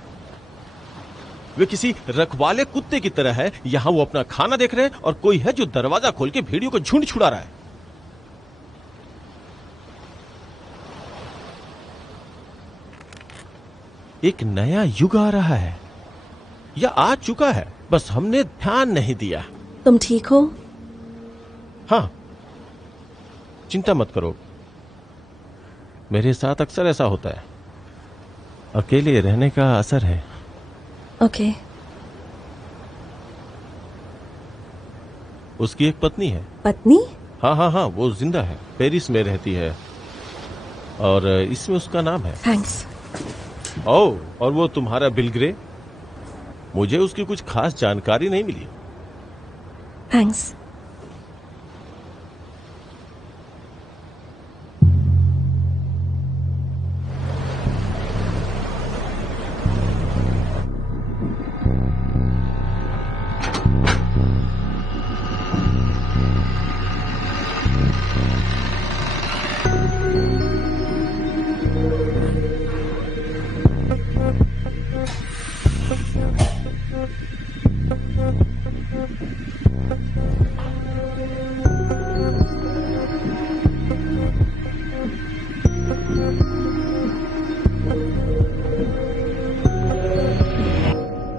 वे किसी रखवाले कुत्ते की तरह है। यहां वो अपना खाना देख रहे हैं और कोई है जो दरवाजा खोल के भेड़ियों को झुंड छुड़ा रहा है। एक नया युग आ रहा है या आ चुका है, बस हमने ध्यान नहीं दिया। तुम ठीक हो? हाँ, चिंता मत करो। मेरे साथ अक्सर ऐसा होता है। अकेले रहने का असर है। ओके। उसकी एक पत्नी है। पत्नी? हाँ हाँ हाँ, वो जिंदा है, पेरिस में रहती है और इसमें उसका नाम है। थैंक्स। ओह, और वो तुम्हारा बिल ग्रे? मुझे उसकी कुछ खास जानकारी नहीं मिली। थैंक्स।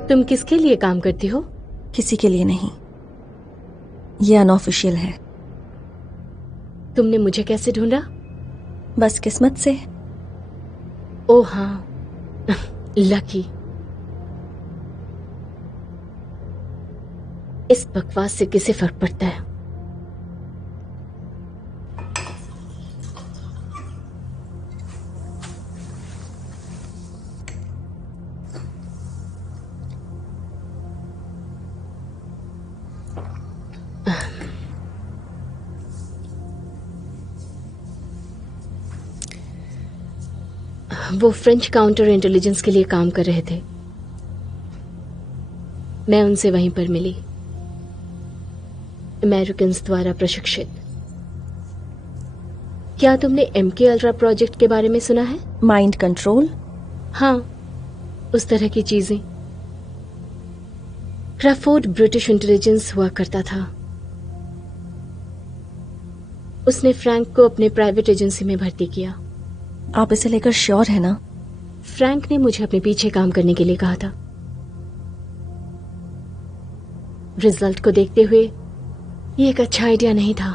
तुम किसके लिए काम करती हो? किसी के लिए नहीं, ये अनऑफिशियल है। तुमने मुझे कैसे ढूंढा? बस किस्मत से। ओ हाँ, लकी। इस बकवास से किसे फर्क पड़ता है? वो फ्रेंच काउंटर इंटेलिजेंस के लिए काम कर रहे थे। मैं उनसे वहीं पर मिली, अमेरिकन्स द्वारा प्रशिक्षित। क्या तुमने MK अल्ट्रा प्रोजेक्ट के बारे में सुना है? Mind control? हाँ, उस तरह की चीजें। क्रैफोर्ड ब्रिटिश इंटेलिजेंस हुआ करता था। उसने फ्रैंक को अपने प्राइवेट एजेंसी में भर्ती किया। आप इसे लेकर श्योर है ना? फ्रैंक ने मुझे अपने पीछे काम करने के लिए कहा था। रिजल्ट को देखते हुए ये एक अच्छा आइडिया नहीं था।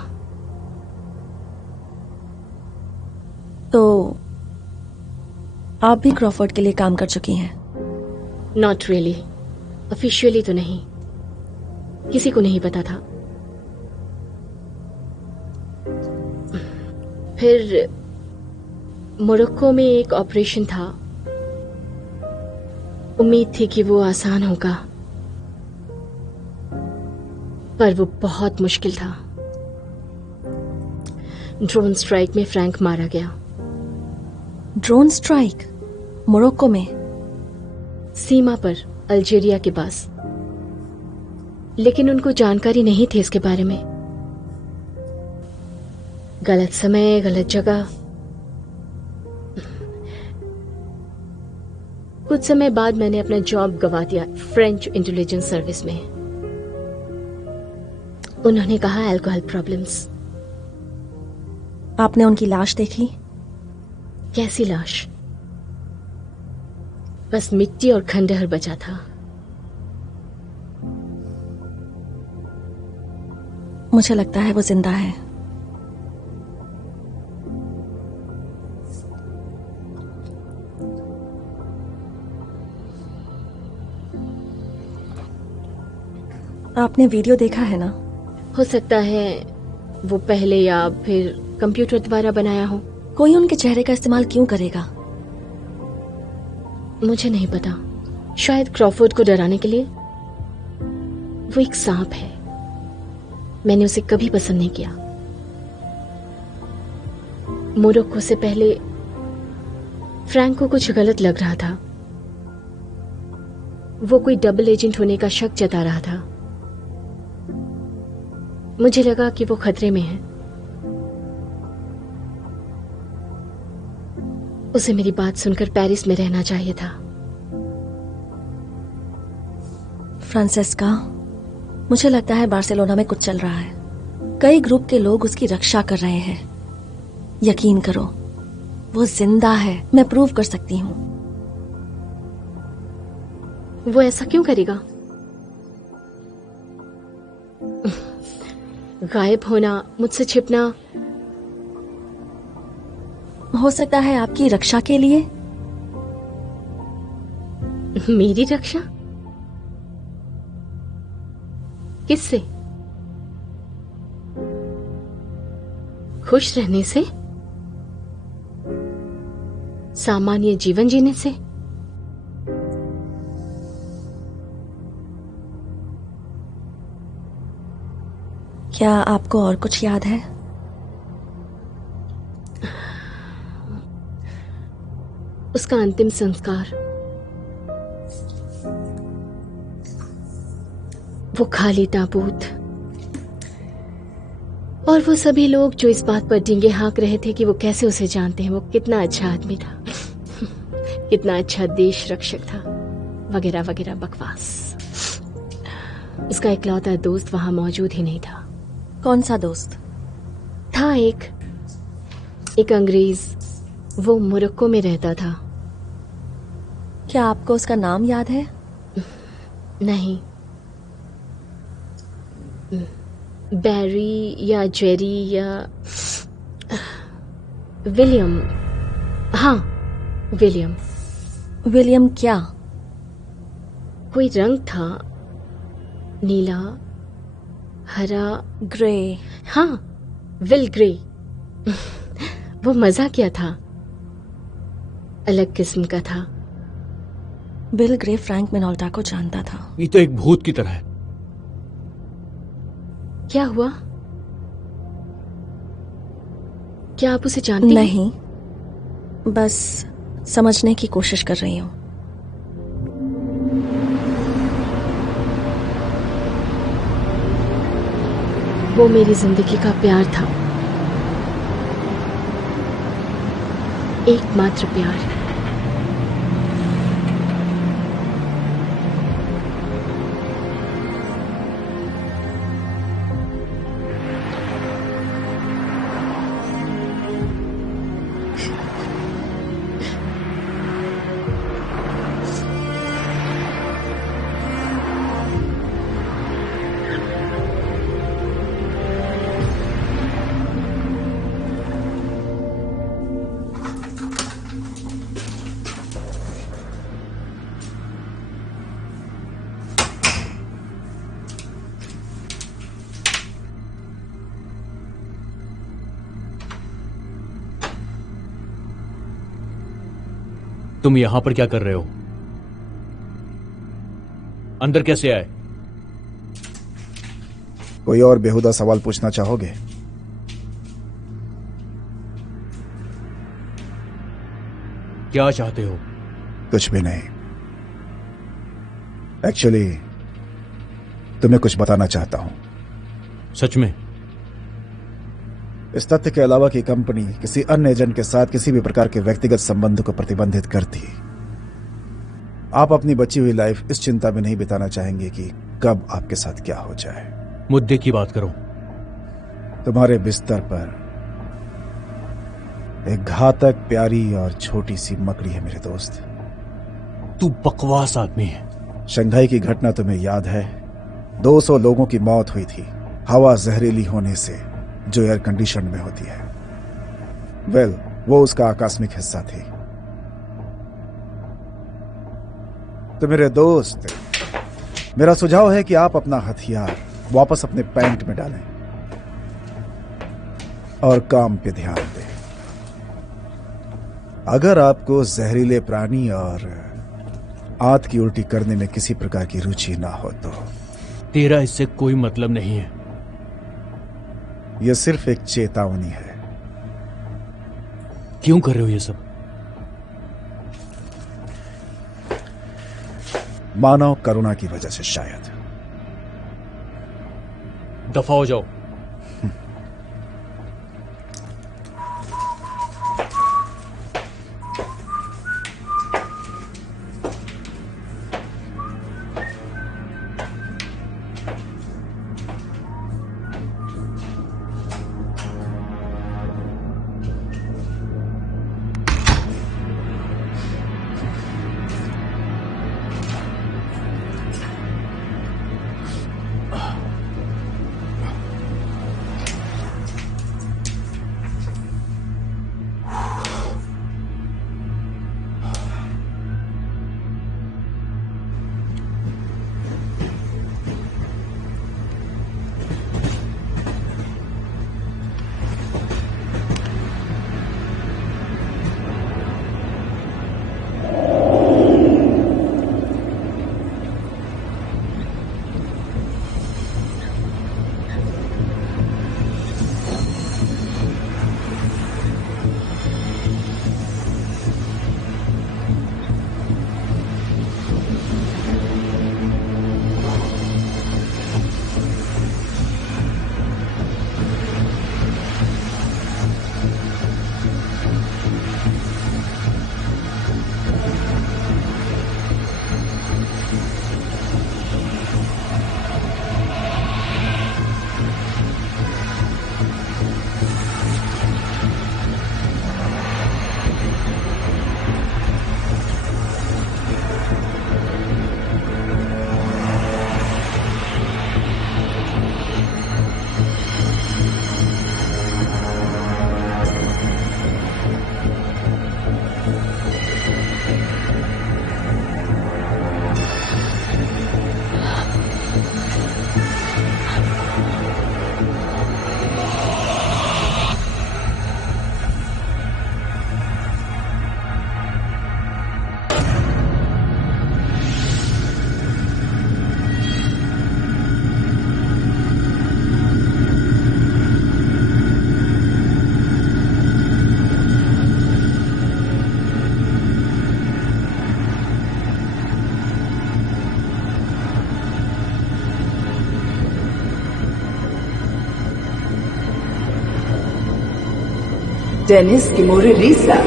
तो आप भी क्रॉफोर्ड के लिए काम कर चुकी हैं? नॉट रियली, ऑफिशियली तो नहीं, किसी को नहीं पता था। फिर मोरक्को में एक ऑपरेशन था। उम्मीद थी कि वो आसान होगा, पर वो बहुत मुश्किल था। ड्रोन स्ट्राइक में फ्रैंक मारा गया। Drone strike? मोरक्को में? सीमा पर, अल्जीरिया के पास। लेकिन उनको जानकारी नहीं थी इसके बारे में। गलत समय, गलत जगह। कुछ समय बाद मैंने अपना जॉब गंवा दिया फ्रेंच इंटेलिजेंस सर्विस में। उन्होंने कहा अल्कोहल प्रॉब्लम्स। आपने उनकी लाश देखी? कैसी लाश? बस मिट्टी और खंडहर बचा था। मुझे लगता है वो जिंदा है। आपने वीडियो देखा है ना? हो सकता है वो पहले या फिर कंप्यूटर द्वारा बनाया हो। कोई उनके चेहरे का इस्तेमाल क्यों करेगा? मुझे नहीं पता। शायद क्रॉफोर्ड को डराने के लिए। वो एक सांप है। मैंने उसे कभी पसंद नहीं किया। मोरक्को से पहले फ्रैंक को कुछ गलत लग रहा था। वो कोई डबल एजेंट होने का शक जता रहा था। मुझे लगा कि वो खतरे में है। उसे मेरी बात सुनकर पेरिस में रहना चाहिए था। फ्रांसेस्का, मुझे लगता है बार्सिलोना में कुछ चल रहा है। कई ग्रुप के लोग उसकी रक्षा कर रहे हैं। यकीन करो, वो जिंदा है। मैं प्रूव कर सकती हूँ। वो ऐसा क्यों करेगा? गायब होना, मुझसे छिपना, हो सकता है आपकी रक्षा के लिए। मेरी रक्षा? किससे? खुश रहने से? सामान्य जीवन जीने से? क्या आपको और कुछ याद है? उसका अंतिम संस्कार। वो खाली ताबूत और वो सभी लोग जो इस बात पर डींगे हाँक रहे थे कि वो कैसे उसे जानते हैं, वो कितना अच्छा आदमी था, कितना अच्छा देश रक्षक था, वगैरह वगैरह बकवास। उसका इकलौता दोस्त वहां मौजूद ही नहीं था। कौन सा दोस्त था? एक अंग्रेज। वो मोरक्को में रहता था। क्या आपको उसका नाम याद है? नहीं। बैरी या जेरी या विलियम। हाँ, विलियम। विलियम क्या? कोई रंग था, नीला, हरा, ग्रे। हाँ, विल ग्रे। वो मजा क्या था, अलग किस्म का था। बिल ग्रे फ्रैंक मिनोल्टा को जानता था। ये तो एक भूत की तरह है। क्या हुआ? क्या आप उसे जानती हैं? नहीं, बस समझने की कोशिश कर रही हूँ। वो मेरी जिंदगी का प्यार था, एकमात्र प्यार। तुम यहां पर क्या कर रहे हो? अंदर कैसे आए? कोई और बेहुदा सवाल पूछना चाहोगे? क्या चाहते हो? कुछ भी नहीं। एक्चुअली तुम्हें कुछ बताना चाहता हूं। सच में? इस तथ्य के अलावा कि कंपनी किसी अन्य एजेंट के साथ किसी भी प्रकार के व्यक्तिगत संबंध को प्रतिबंधित करती, आप अपनी बची हुई लाइफ इस चिंता में नहीं बिताना चाहेंगे कि कब आपके साथ क्या हो जाए। मुद्दे की बात करो। तुम्हारे बिस्तर पर एक घातक प्यारी और छोटी सी मकड़ी है मेरे दोस्त। तू बकवास आदमी है। शंघाई की घटना तुम्हें याद है? 200 लोगों की मौत हुई थी हवा जहरीली होने से, जो एयर कंडीशन में होती है। वेल, वो उसका आकस्मिक हिस्सा थी। तो मेरे दोस्त, मेरा सुझाव है कि आप अपना हथियार वापस अपने पैंट में डालें और काम पे ध्यान दें। अगर आपको जहरीले प्राणी और आंत की उल्टी करने में किसी प्रकार की रुचि ना हो तो। तेरा इससे कोई मतलब नहीं है। यह सिर्फ एक चेतावनी है। क्यों कर रहे हो ये सब? मानव करुणा की वजह से शायद। दफा हो जाओ। डेनिस की मोरेलिसा।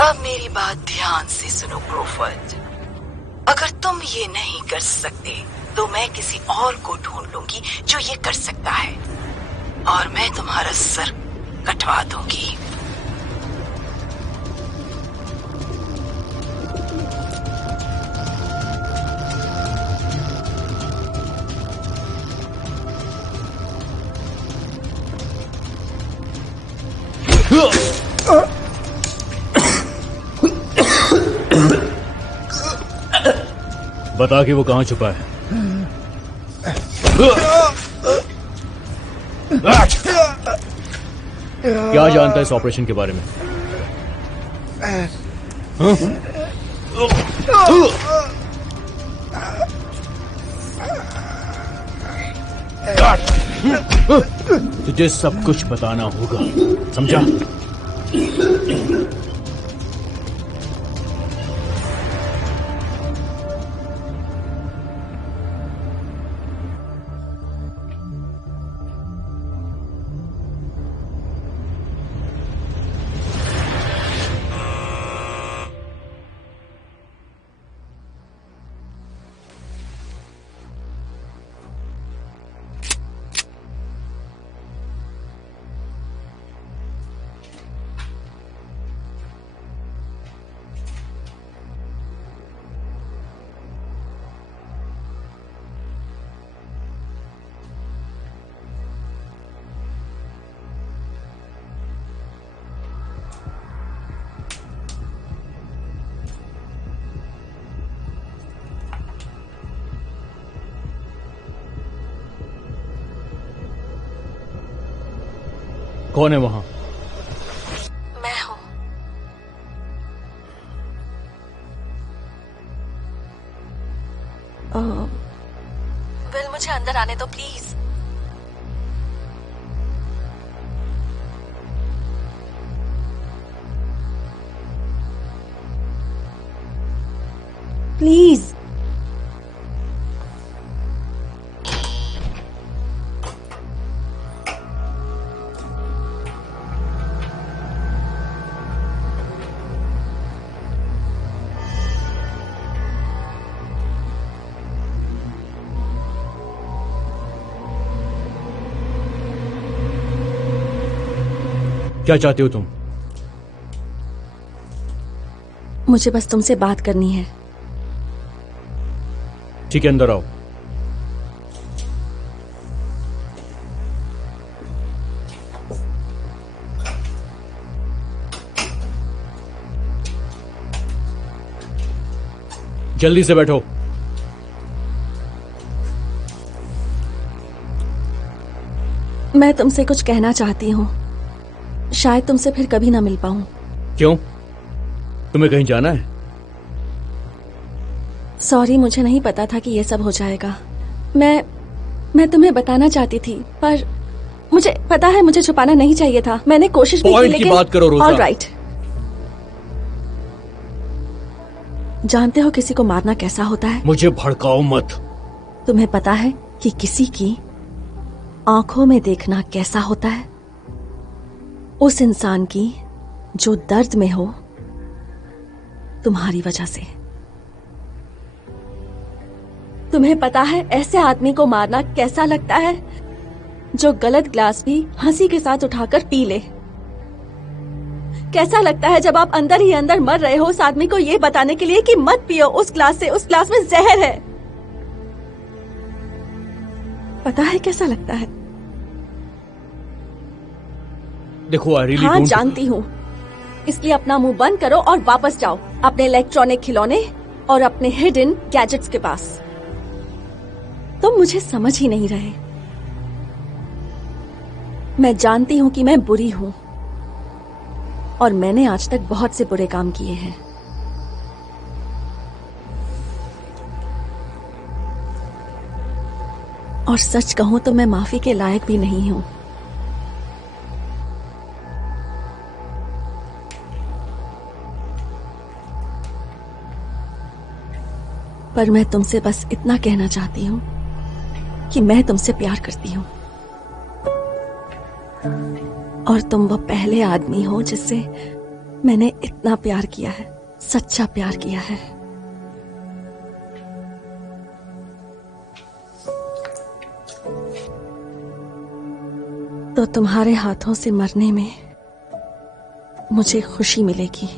अब मेरी बात ध्यान से सुनो क्रोफर्ड। अगर तुम ये नहीं कर सकते तो मैं किसी और को ढूंढ लूंगी जो ये कर सकता है, और मैं तुम्हारा सर कटवा दूंगी। बता कि वो कहाँ छुपा है। क्या जानता है इस ऑपरेशन के बारे में? तुझे सब कुछ बताना होगा, समझा? कौन है वहां? मैं हूं। विल, मुझे अंदर आने दो प्लीज। प्लीज। क्या चाहते हो तुम? मुझे बस तुमसे बात करनी है। ठीक है, अंदर आओ। जल्दी से बैठो। मैं तुमसे कुछ कहना चाहती हूँ, शायद तुमसे फिर कभी ना मिल पाऊं। क्यों? तुम्हें कहीं जाना है? सॉरी, मुझे नहीं पता था कि ये सब हो जाएगा। मैं तुम्हें बताना चाहती थी, पर मुझे पता है मुझे छुपाना नहीं चाहिए था। मैंने कोशिश भी की, पॉइंट लेकिन की बात करो रोजा। All right. जानते हो किसी को मारना कैसा होता है? मुझे भड़काओ मत। तुम्हें पता है कि किसी की आंखों में देखना कैसा होता है? उस इंसान की जो दर्द में हो तुम्हारी वजह से। तुम्हें पता है ऐसे आदमी को मारना कैसा लगता है? जो गलत ग्लास भी हंसी के साथ उठाकर पी ले। कैसा लगता है जब आप अंदर ही अंदर मर रहे हो उस आदमी को ये बताने के लिए कि मत पियो उस ग्लास से, उस ग्लास में जहर है। पता है कैसा लगता है? देखो आई रियली हाँ डोंट। जानती हूँ, इसलिए अपना मुंह बंद करो और वापस जाओ अपने इलेक्ट्रॉनिक खिलौने और अपने हिडन गैजेट्स के पास। तुम मुझे समझ ही नहीं रहे। मैं जानती हूँ कि मैं बुरी हूँ और मैंने आज तक बहुत से बुरे काम किए हैं। और सच कहूं तो मैं माफी के लायक भी नहीं हूं। पर मैं तुमसे बस इतना कहना चाहती हूं कि मैं तुमसे प्यार करती हूं और तुम वो पहले आदमी हो जिससे मैंने इतना प्यार किया है, सच्चा प्यार किया है। तो तुम्हारे हाथों से मरने में मुझे खुशी मिलेगी।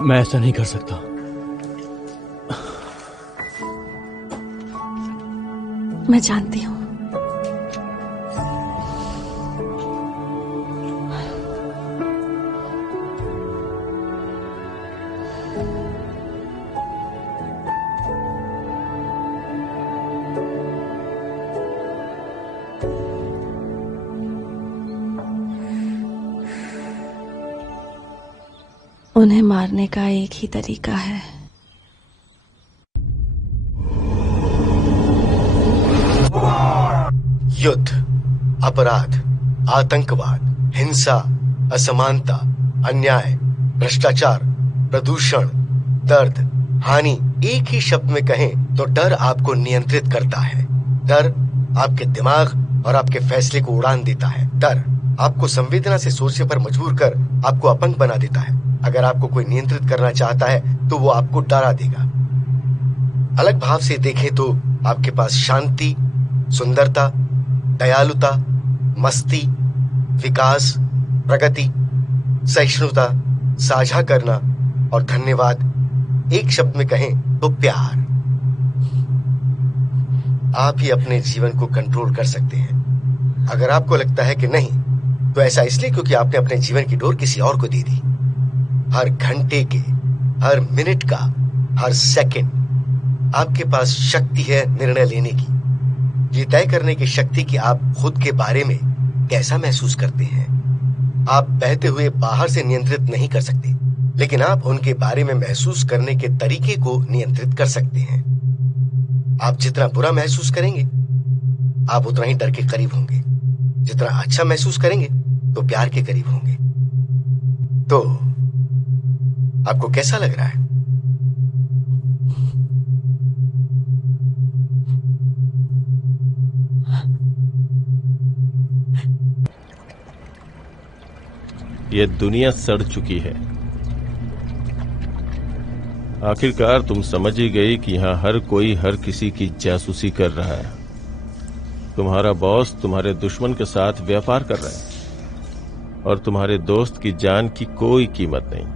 मैं ऐसा नहीं कर सकता। मैं जानती हूं। उन्हें मारने का एक ही तरीका है। युद्ध, अपराध, आतंकवाद, हिंसा, असमानता, अन्याय, भ्रष्टाचार, प्रदूषण, दर्द, हानि। एक ही शब्द में कहें तो डर आपको नियंत्रित करता है। डर आपके दिमाग और आपके फैसले को उड़ान देता है। डर आपको संवेदना से सोचने पर मजबूर कर आपको अपंग बना देता है। अगर आपको कोई नियंत्रित करना चाहता है तो वो आपको डरा देगा। अलग भाव से देखें तो आपके पास शांति, सुंदरता, दयालुता, मस्ती, विकास, प्रगति, सहिष्णुता, साझा करना और धन्यवाद। एक शब्द में कहें तो प्यार। आप ही अपने जीवन को कंट्रोल कर सकते हैं। अगर आपको लगता है कि नहीं, तो ऐसा इसलिए क्योंकि आपने अपने जीवन की डोर किसी और को दे दी। हर घंटे के, हर मिनट का, हर सेकंड आपके पास शक्ति है निर्णय लेने की, ये तय करने की शक्ति कि आप खुद के बारे में कैसा महसूस करते हैं। आप बहते हुए बाहर से नियंत्रित नहीं कर सकते, लेकिन आप उनके बारे में महसूस करने के तरीके को नियंत्रित कर सकते हैं। आप जितना बुरा महसूस करेंगे, आप उतना ही डर के करीब होंगे। जितना अच्छा महसूस करेंगे तो प्यार के करीब होंगे। तो आपको कैसा लग रहा है? ये दुनिया सड़ चुकी है। आखिरकार तुम समझ ही गई कि यहां हर कोई हर किसी की जासूसी कर रहा है। तुम्हारा बॉस तुम्हारे दुश्मन के साथ व्यापार कर रहा है और तुम्हारे दोस्त की जान की कोई कीमत नहीं।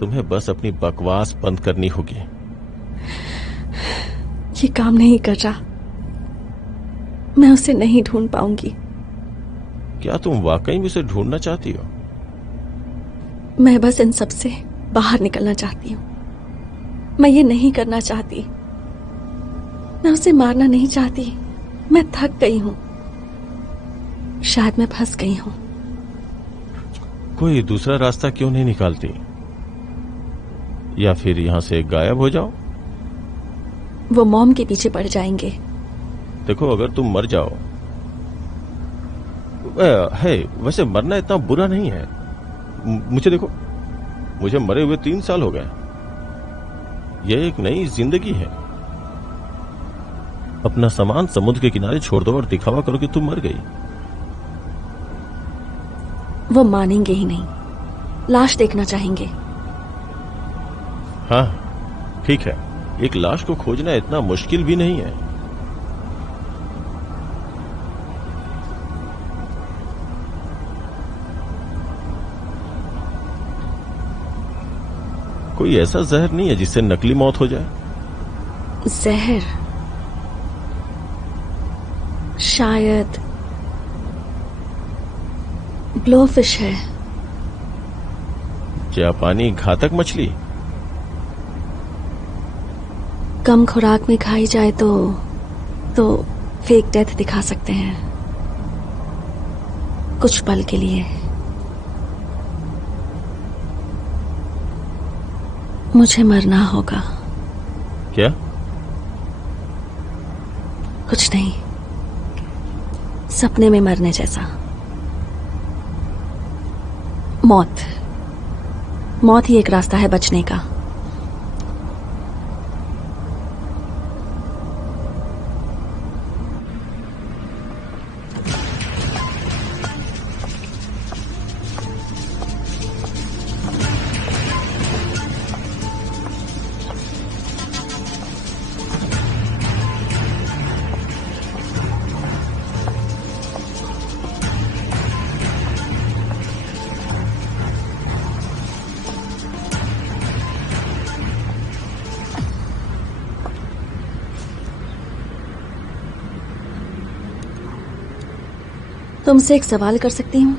तुम्हें बस अपनी बकवास बंद करनी होगी। ये काम नहीं कर रहा। मैं उसे नहीं ढूंढ पाऊंगी। क्या तुम वाकई में उसे ढूंढना चाहती हो? मैं बस इन सब से बाहर निकलना चाहती हूँ। मैं ये नहीं करना चाहती। मैं उसे मारना नहीं चाहती। मैं थक गई हूँ। शायद मैं फंस गई हूँ। कोई दूसरा रास्ता क्यों नहीं निकालती? या फिर यहां से गायब हो जाओ। वो मॉम के पीछे पड़ जाएंगे। देखो, अगर तुम मर जाओ, है वैसे मरना इतना बुरा नहीं है। मुझे देखो, मुझे मरे हुए 3 साल हो गए। यह एक नई जिंदगी है। अपना सामान समुद्र के किनारे छोड़ दो और दिखावा करो कि तुम मर गई। वो मानेंगे ही नहीं, लाश देखना चाहेंगे। हाँ ठीक है, एक लाश को खोजना इतना मुश्किल भी नहीं है। कोई ऐसा जहर नहीं है जिससे नकली मौत हो जाए? जहर? शायद ब्लोफिश है। जापानी घातक मछली? कम खुराक में खाई जाए तो फेक डेथ दिखा सकते हैं कुछ पल के लिए। मुझे मरना होगा। क्या? कुछ नहीं, सपने में मरने जैसा। मौत ही एक रास्ता है बचने का। तुमसे एक सवाल कर सकती हूँ?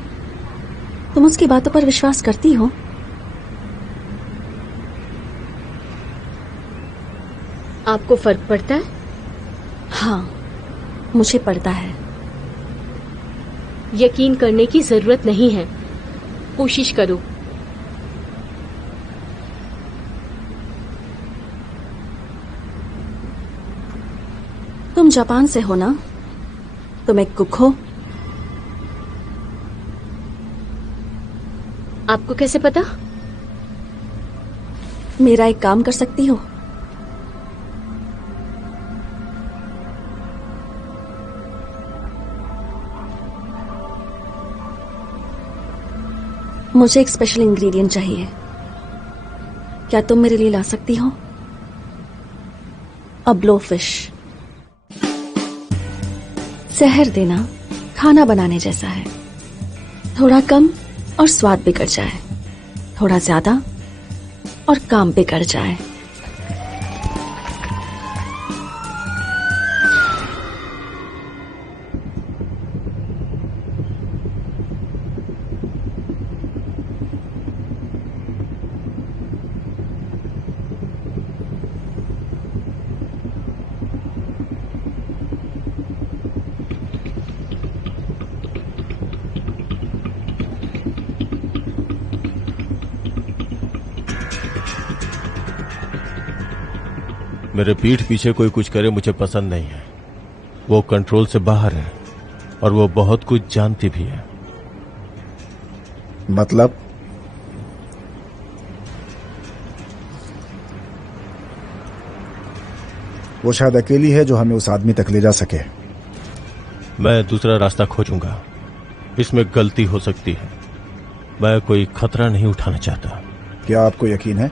तुम उसकी बातों पर विश्वास करती हो? आपको फर्क पड़ता है? हाँ, मुझे पड़ता है। यकीन करने की जरूरत नहीं है, कोशिश करो। तुम जापान से हो ना? तुम एक कुक हो? आपको कैसे पता? मेरा एक काम कर सकती हो? मुझे एक स्पेशल इंग्रेडिएंट चाहिए, क्या तुम मेरे लिए ला सकती हो? अ ब्लोफिश। जहर देना खाना बनाने जैसा है, थोड़ा कम और स्वाद बिगड़ जाए, थोड़ा ज्यादा और काम बिगड़ जाए। मेरे पीठ पीछे कोई कुछ करे मुझे पसंद नहीं है। वो कंट्रोल से बाहर है और वो बहुत कुछ जानती भी है। मतलब? वो शायद अकेली है जो हमें उस आदमी तक ले जा सके। मैं दूसरा रास्ता खोजूंगा। इसमें गलती हो सकती है। मैं कोई खतरा नहीं उठाना चाहता। क्या आपको यकीन है?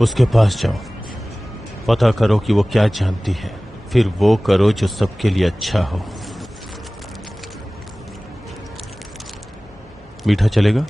उसके पास जाओ, पता करो कि वो क्या जानती है, फिर वो करो जो सबके लिए अच्छा हो। मीठा चलेगा?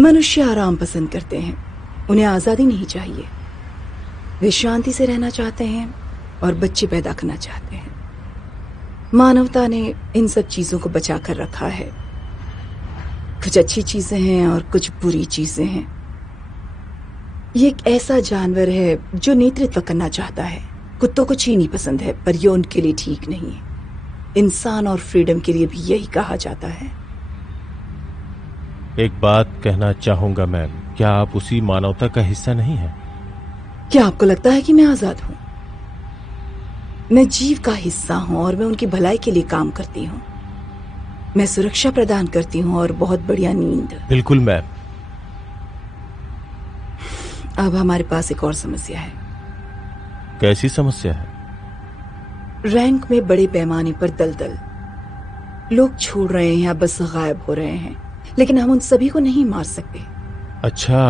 मनुष्य आराम पसंद करते हैं, उन्हें आजादी नहीं चाहिए। वे शांति से रहना चाहते हैं और बच्चे पैदा करना चाहते हैं। मानवता ने इन सब चीजों को बचा कर रखा है। कुछ अच्छी चीजें हैं और कुछ बुरी चीजें हैं। ये एक ऐसा जानवर है जो नेतृत्व करना चाहता है। कुत्तों को चीनी पसंद है, पर ये उनके लिए ठीक नहीं है। इंसान और फ्रीडम के लिए भी यही कहा जाता है। एक बात कहना चाहूंगा मैम, क्या आप उसी मानवता का हिस्सा नहीं हैं? क्या आपको लगता है कि मैं आजाद हूं? मैं जीव का हिस्सा हूं और मैं उनकी भलाई के लिए काम करती हूं। मैं सुरक्षा प्रदान करती हूं और बहुत बढ़िया नींद। बिल्कुल मैम। अब हमारे पास एक और समस्या है। कैसी समस्या है? रैंक में बड़े पैमाने पर दलदल। लोग छोड़ रहे हैं या बस गायब हो रहे हैं, लेकिन हम उन सभी को नहीं मार सकते। अच्छा,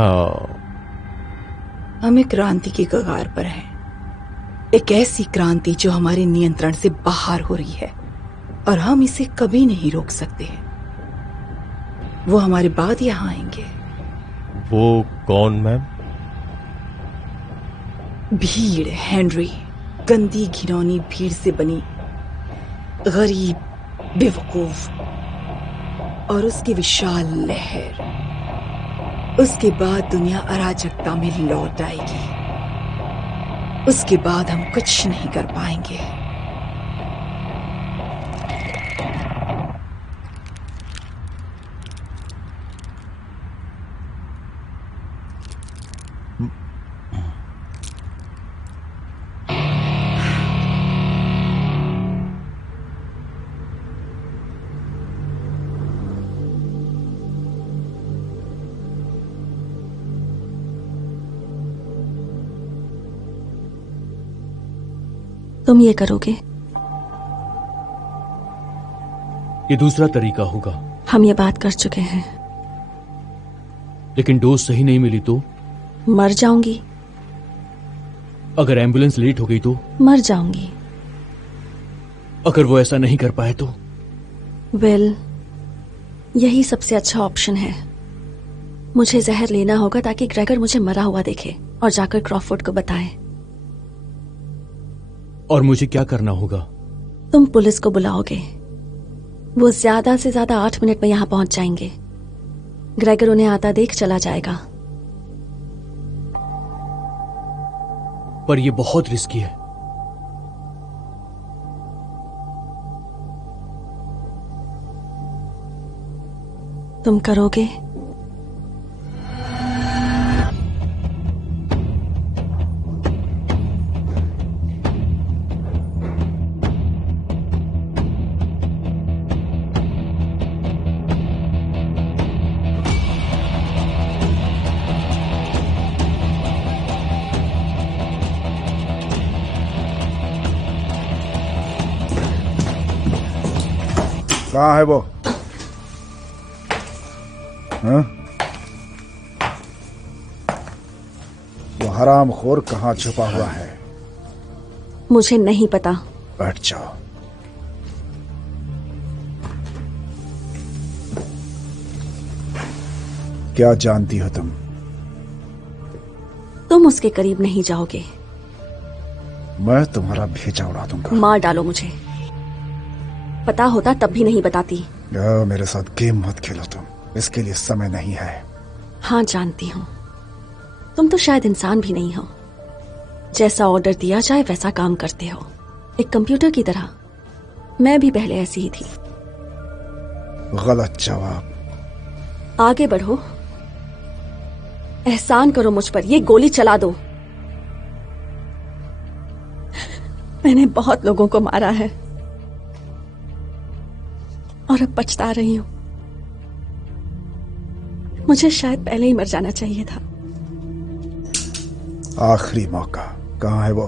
हम एक क्रांति के कगार पर हैं। एक ऐसी क्रांति जो हमारे नियंत्रण से बाहर हो रही है और हम इसे कभी नहीं रोक सकते। वो हमारे बाद यहां आएंगे। वो कौन मैम? भीड़, हेनरी। गंदी घिनौनी भीड़ से बनी, गरीब, बेवकूफ और उसकी विशाल लहर। उसके बाद दुनिया अराजकता में लौट आएगी। उसके बाद हम कुछ नहीं कर पाएंगे। तुम ये करोगे? ये दूसरा तरीका होगा। हम ये बात कर चुके हैं। लेकिन डोज सही नहीं मिली तो? मर जाऊंगी। अगर एम्बुलेंस लेट हो गई तो? मर जाऊंगी। अगर वो ऐसा नहीं कर पाए तो? वेल, यही सबसे अच्छा ऑप्शन है। मुझे जहर लेना होगा ताकि ग्रेगर मुझे मरा हुआ देखे और जाकर क्रॉफोर्ड को बताए। और मुझे क्या करना होगा? तुम पुलिस को बुलाओगे। वो ज्यादा से ज्यादा 8 मिनट में यहां पहुंच जाएंगे। ग्रेगर उन्हें आता देख चला जाएगा। पर यह बहुत रिस्की है। तुम करोगे? कहाँ है वो? हाँ? वो हरामखोर कहाँ छुपा हुआ है? मुझे नहीं पता। बैठ जाओ। क्या जानती हो तुम? तुम उसके करीब नहीं जाओगे। मैं तुम्हारा भेजा उड़ा दूंगा। मार डालो मुझे। पता होता तब भी नहीं बताती। मेरे साथ गेम मत खेलो तुम। इसके लिए समय नहीं है। हाँ, जानती हूँ। तुम तो शायद इंसान भी नहीं हो। जैसा ऑर्डर दिया जाए वैसा काम करते हो, एक कंप्यूटर की तरह। मैं भी पहले ऐसी ही थी। गलत जवाब। आगे बढ़ो। एहसान करो मुझ पर, ये गोली चला दो। मैंने बहुत लोगों को मारा है और अब पछता रही हूं। मुझे शायद पहले ही मर जाना चाहिए था। आखिरी मौका। कहाँ है वो?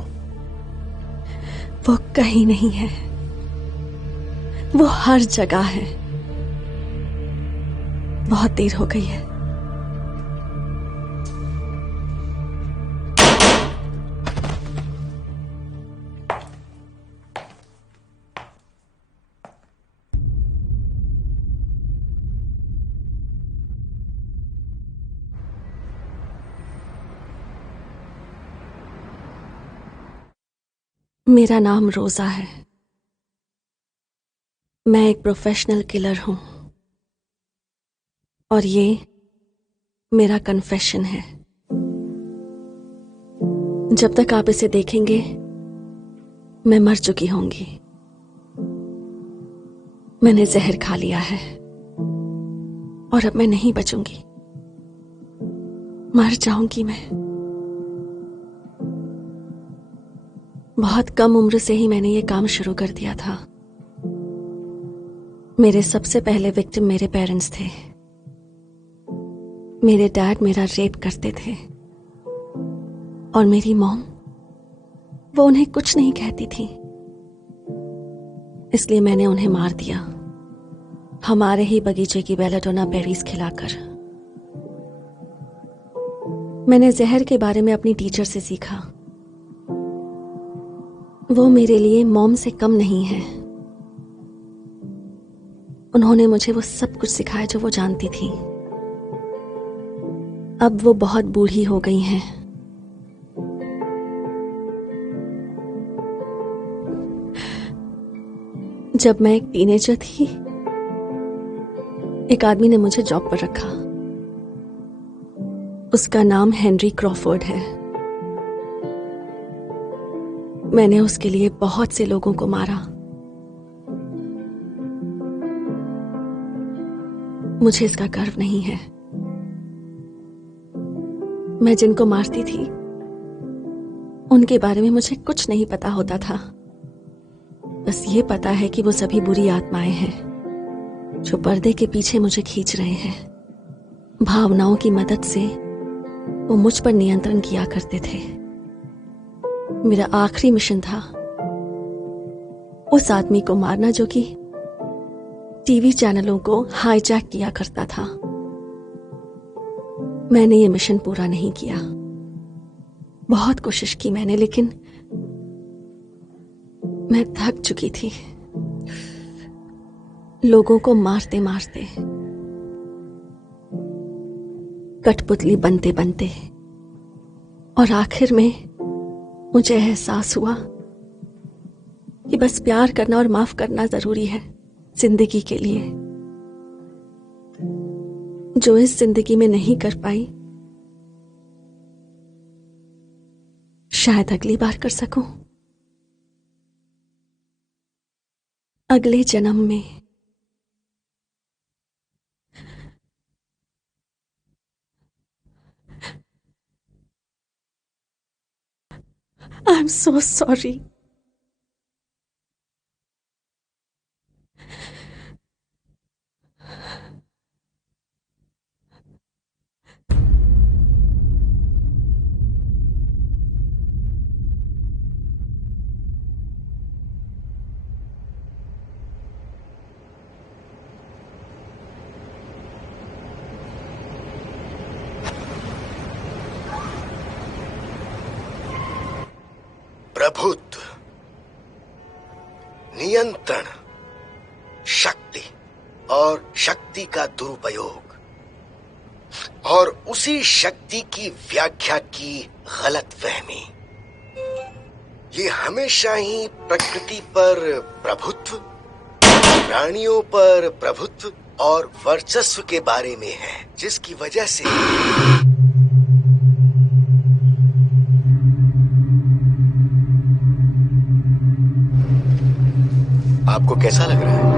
वो कहीं नहीं है। वो हर जगह है। बहुत देर हो गई है। मेरा नाम रोजा है। मैं एक प्रोफेशनल किलर हूं और ये मेरा कन्फेशन है। जब तक आप इसे देखेंगे मैं मर चुकी होंगी। मैंने जहर खा लिया है और अब मैं नहीं बचूंगी, मर जाऊंगी मैं। बहुत कम उम्र से ही मैंने ये काम शुरू कर दिया था। मेरे सबसे पहले विक्टिम मेरे पेरेंट्स थे। मेरे डैड मेरा रेप करते थे और मेरी मॉम, वो उन्हें कुछ नहीं कहती थी, इसलिए मैंने उन्हें मार दिया, हमारे ही बगीचे की बेलाडोना बेरीज खिलाकर। मैंने जहर के बारे में अपनी टीचर से सीखा। वो मेरे लिए मॉम से कम नहीं है। उन्होंने मुझे वो सब कुछ सिखाया जो वो जानती थी। अब वो बहुत बूढ़ी हो गई हैं। जब मैं एक टीनेजर थी, एक आदमी ने मुझे जॉब पर रखा। उसका नाम हेनरी क्रॉफोर्ड है। मैंने उसके लिए बहुत से लोगों को मारा। मुझे इसका गर्व नहीं है। मैं जिनको मारती थी उनके बारे में मुझे कुछ नहीं पता होता था। बस ये पता है कि वो सभी बुरी आत्माएं हैं जो पर्दे के पीछे मुझे खींच रहे हैं। भावनाओं की मदद से वो मुझ पर नियंत्रण किया करते थे। मेरा आखिरी मिशन था उस आदमी को मारना जो कि टीवी चैनलों को हाईजैक किया करता था। मैंने ये मिशन पूरा नहीं किया। बहुत कोशिश की मैंने, लेकिन मैं थक चुकी थी लोगों को मारते मारते, कठपुतली बनते बनते। और आखिर में मुझे एहसास हुआ कि बस प्यार करना और माफ करना जरूरी है जिंदगी के लिए। जो इस जिंदगी में नहीं कर पाई, शायद अगली बार कर सकूं, अगले जन्म में। I'm so sorry. प्रभुत्व, नियंत्रण, शक्ति और शक्ति का दुरुपयोग और उसी शक्ति की व्याख्या की गलतफहमी, ये हमेशा ही प्रकृति पर प्रभुत्व, प्राणियों पर प्रभुत्व और वर्चस्व के बारे में है, जिसकी वजह से आपको कैसा लग रहा है?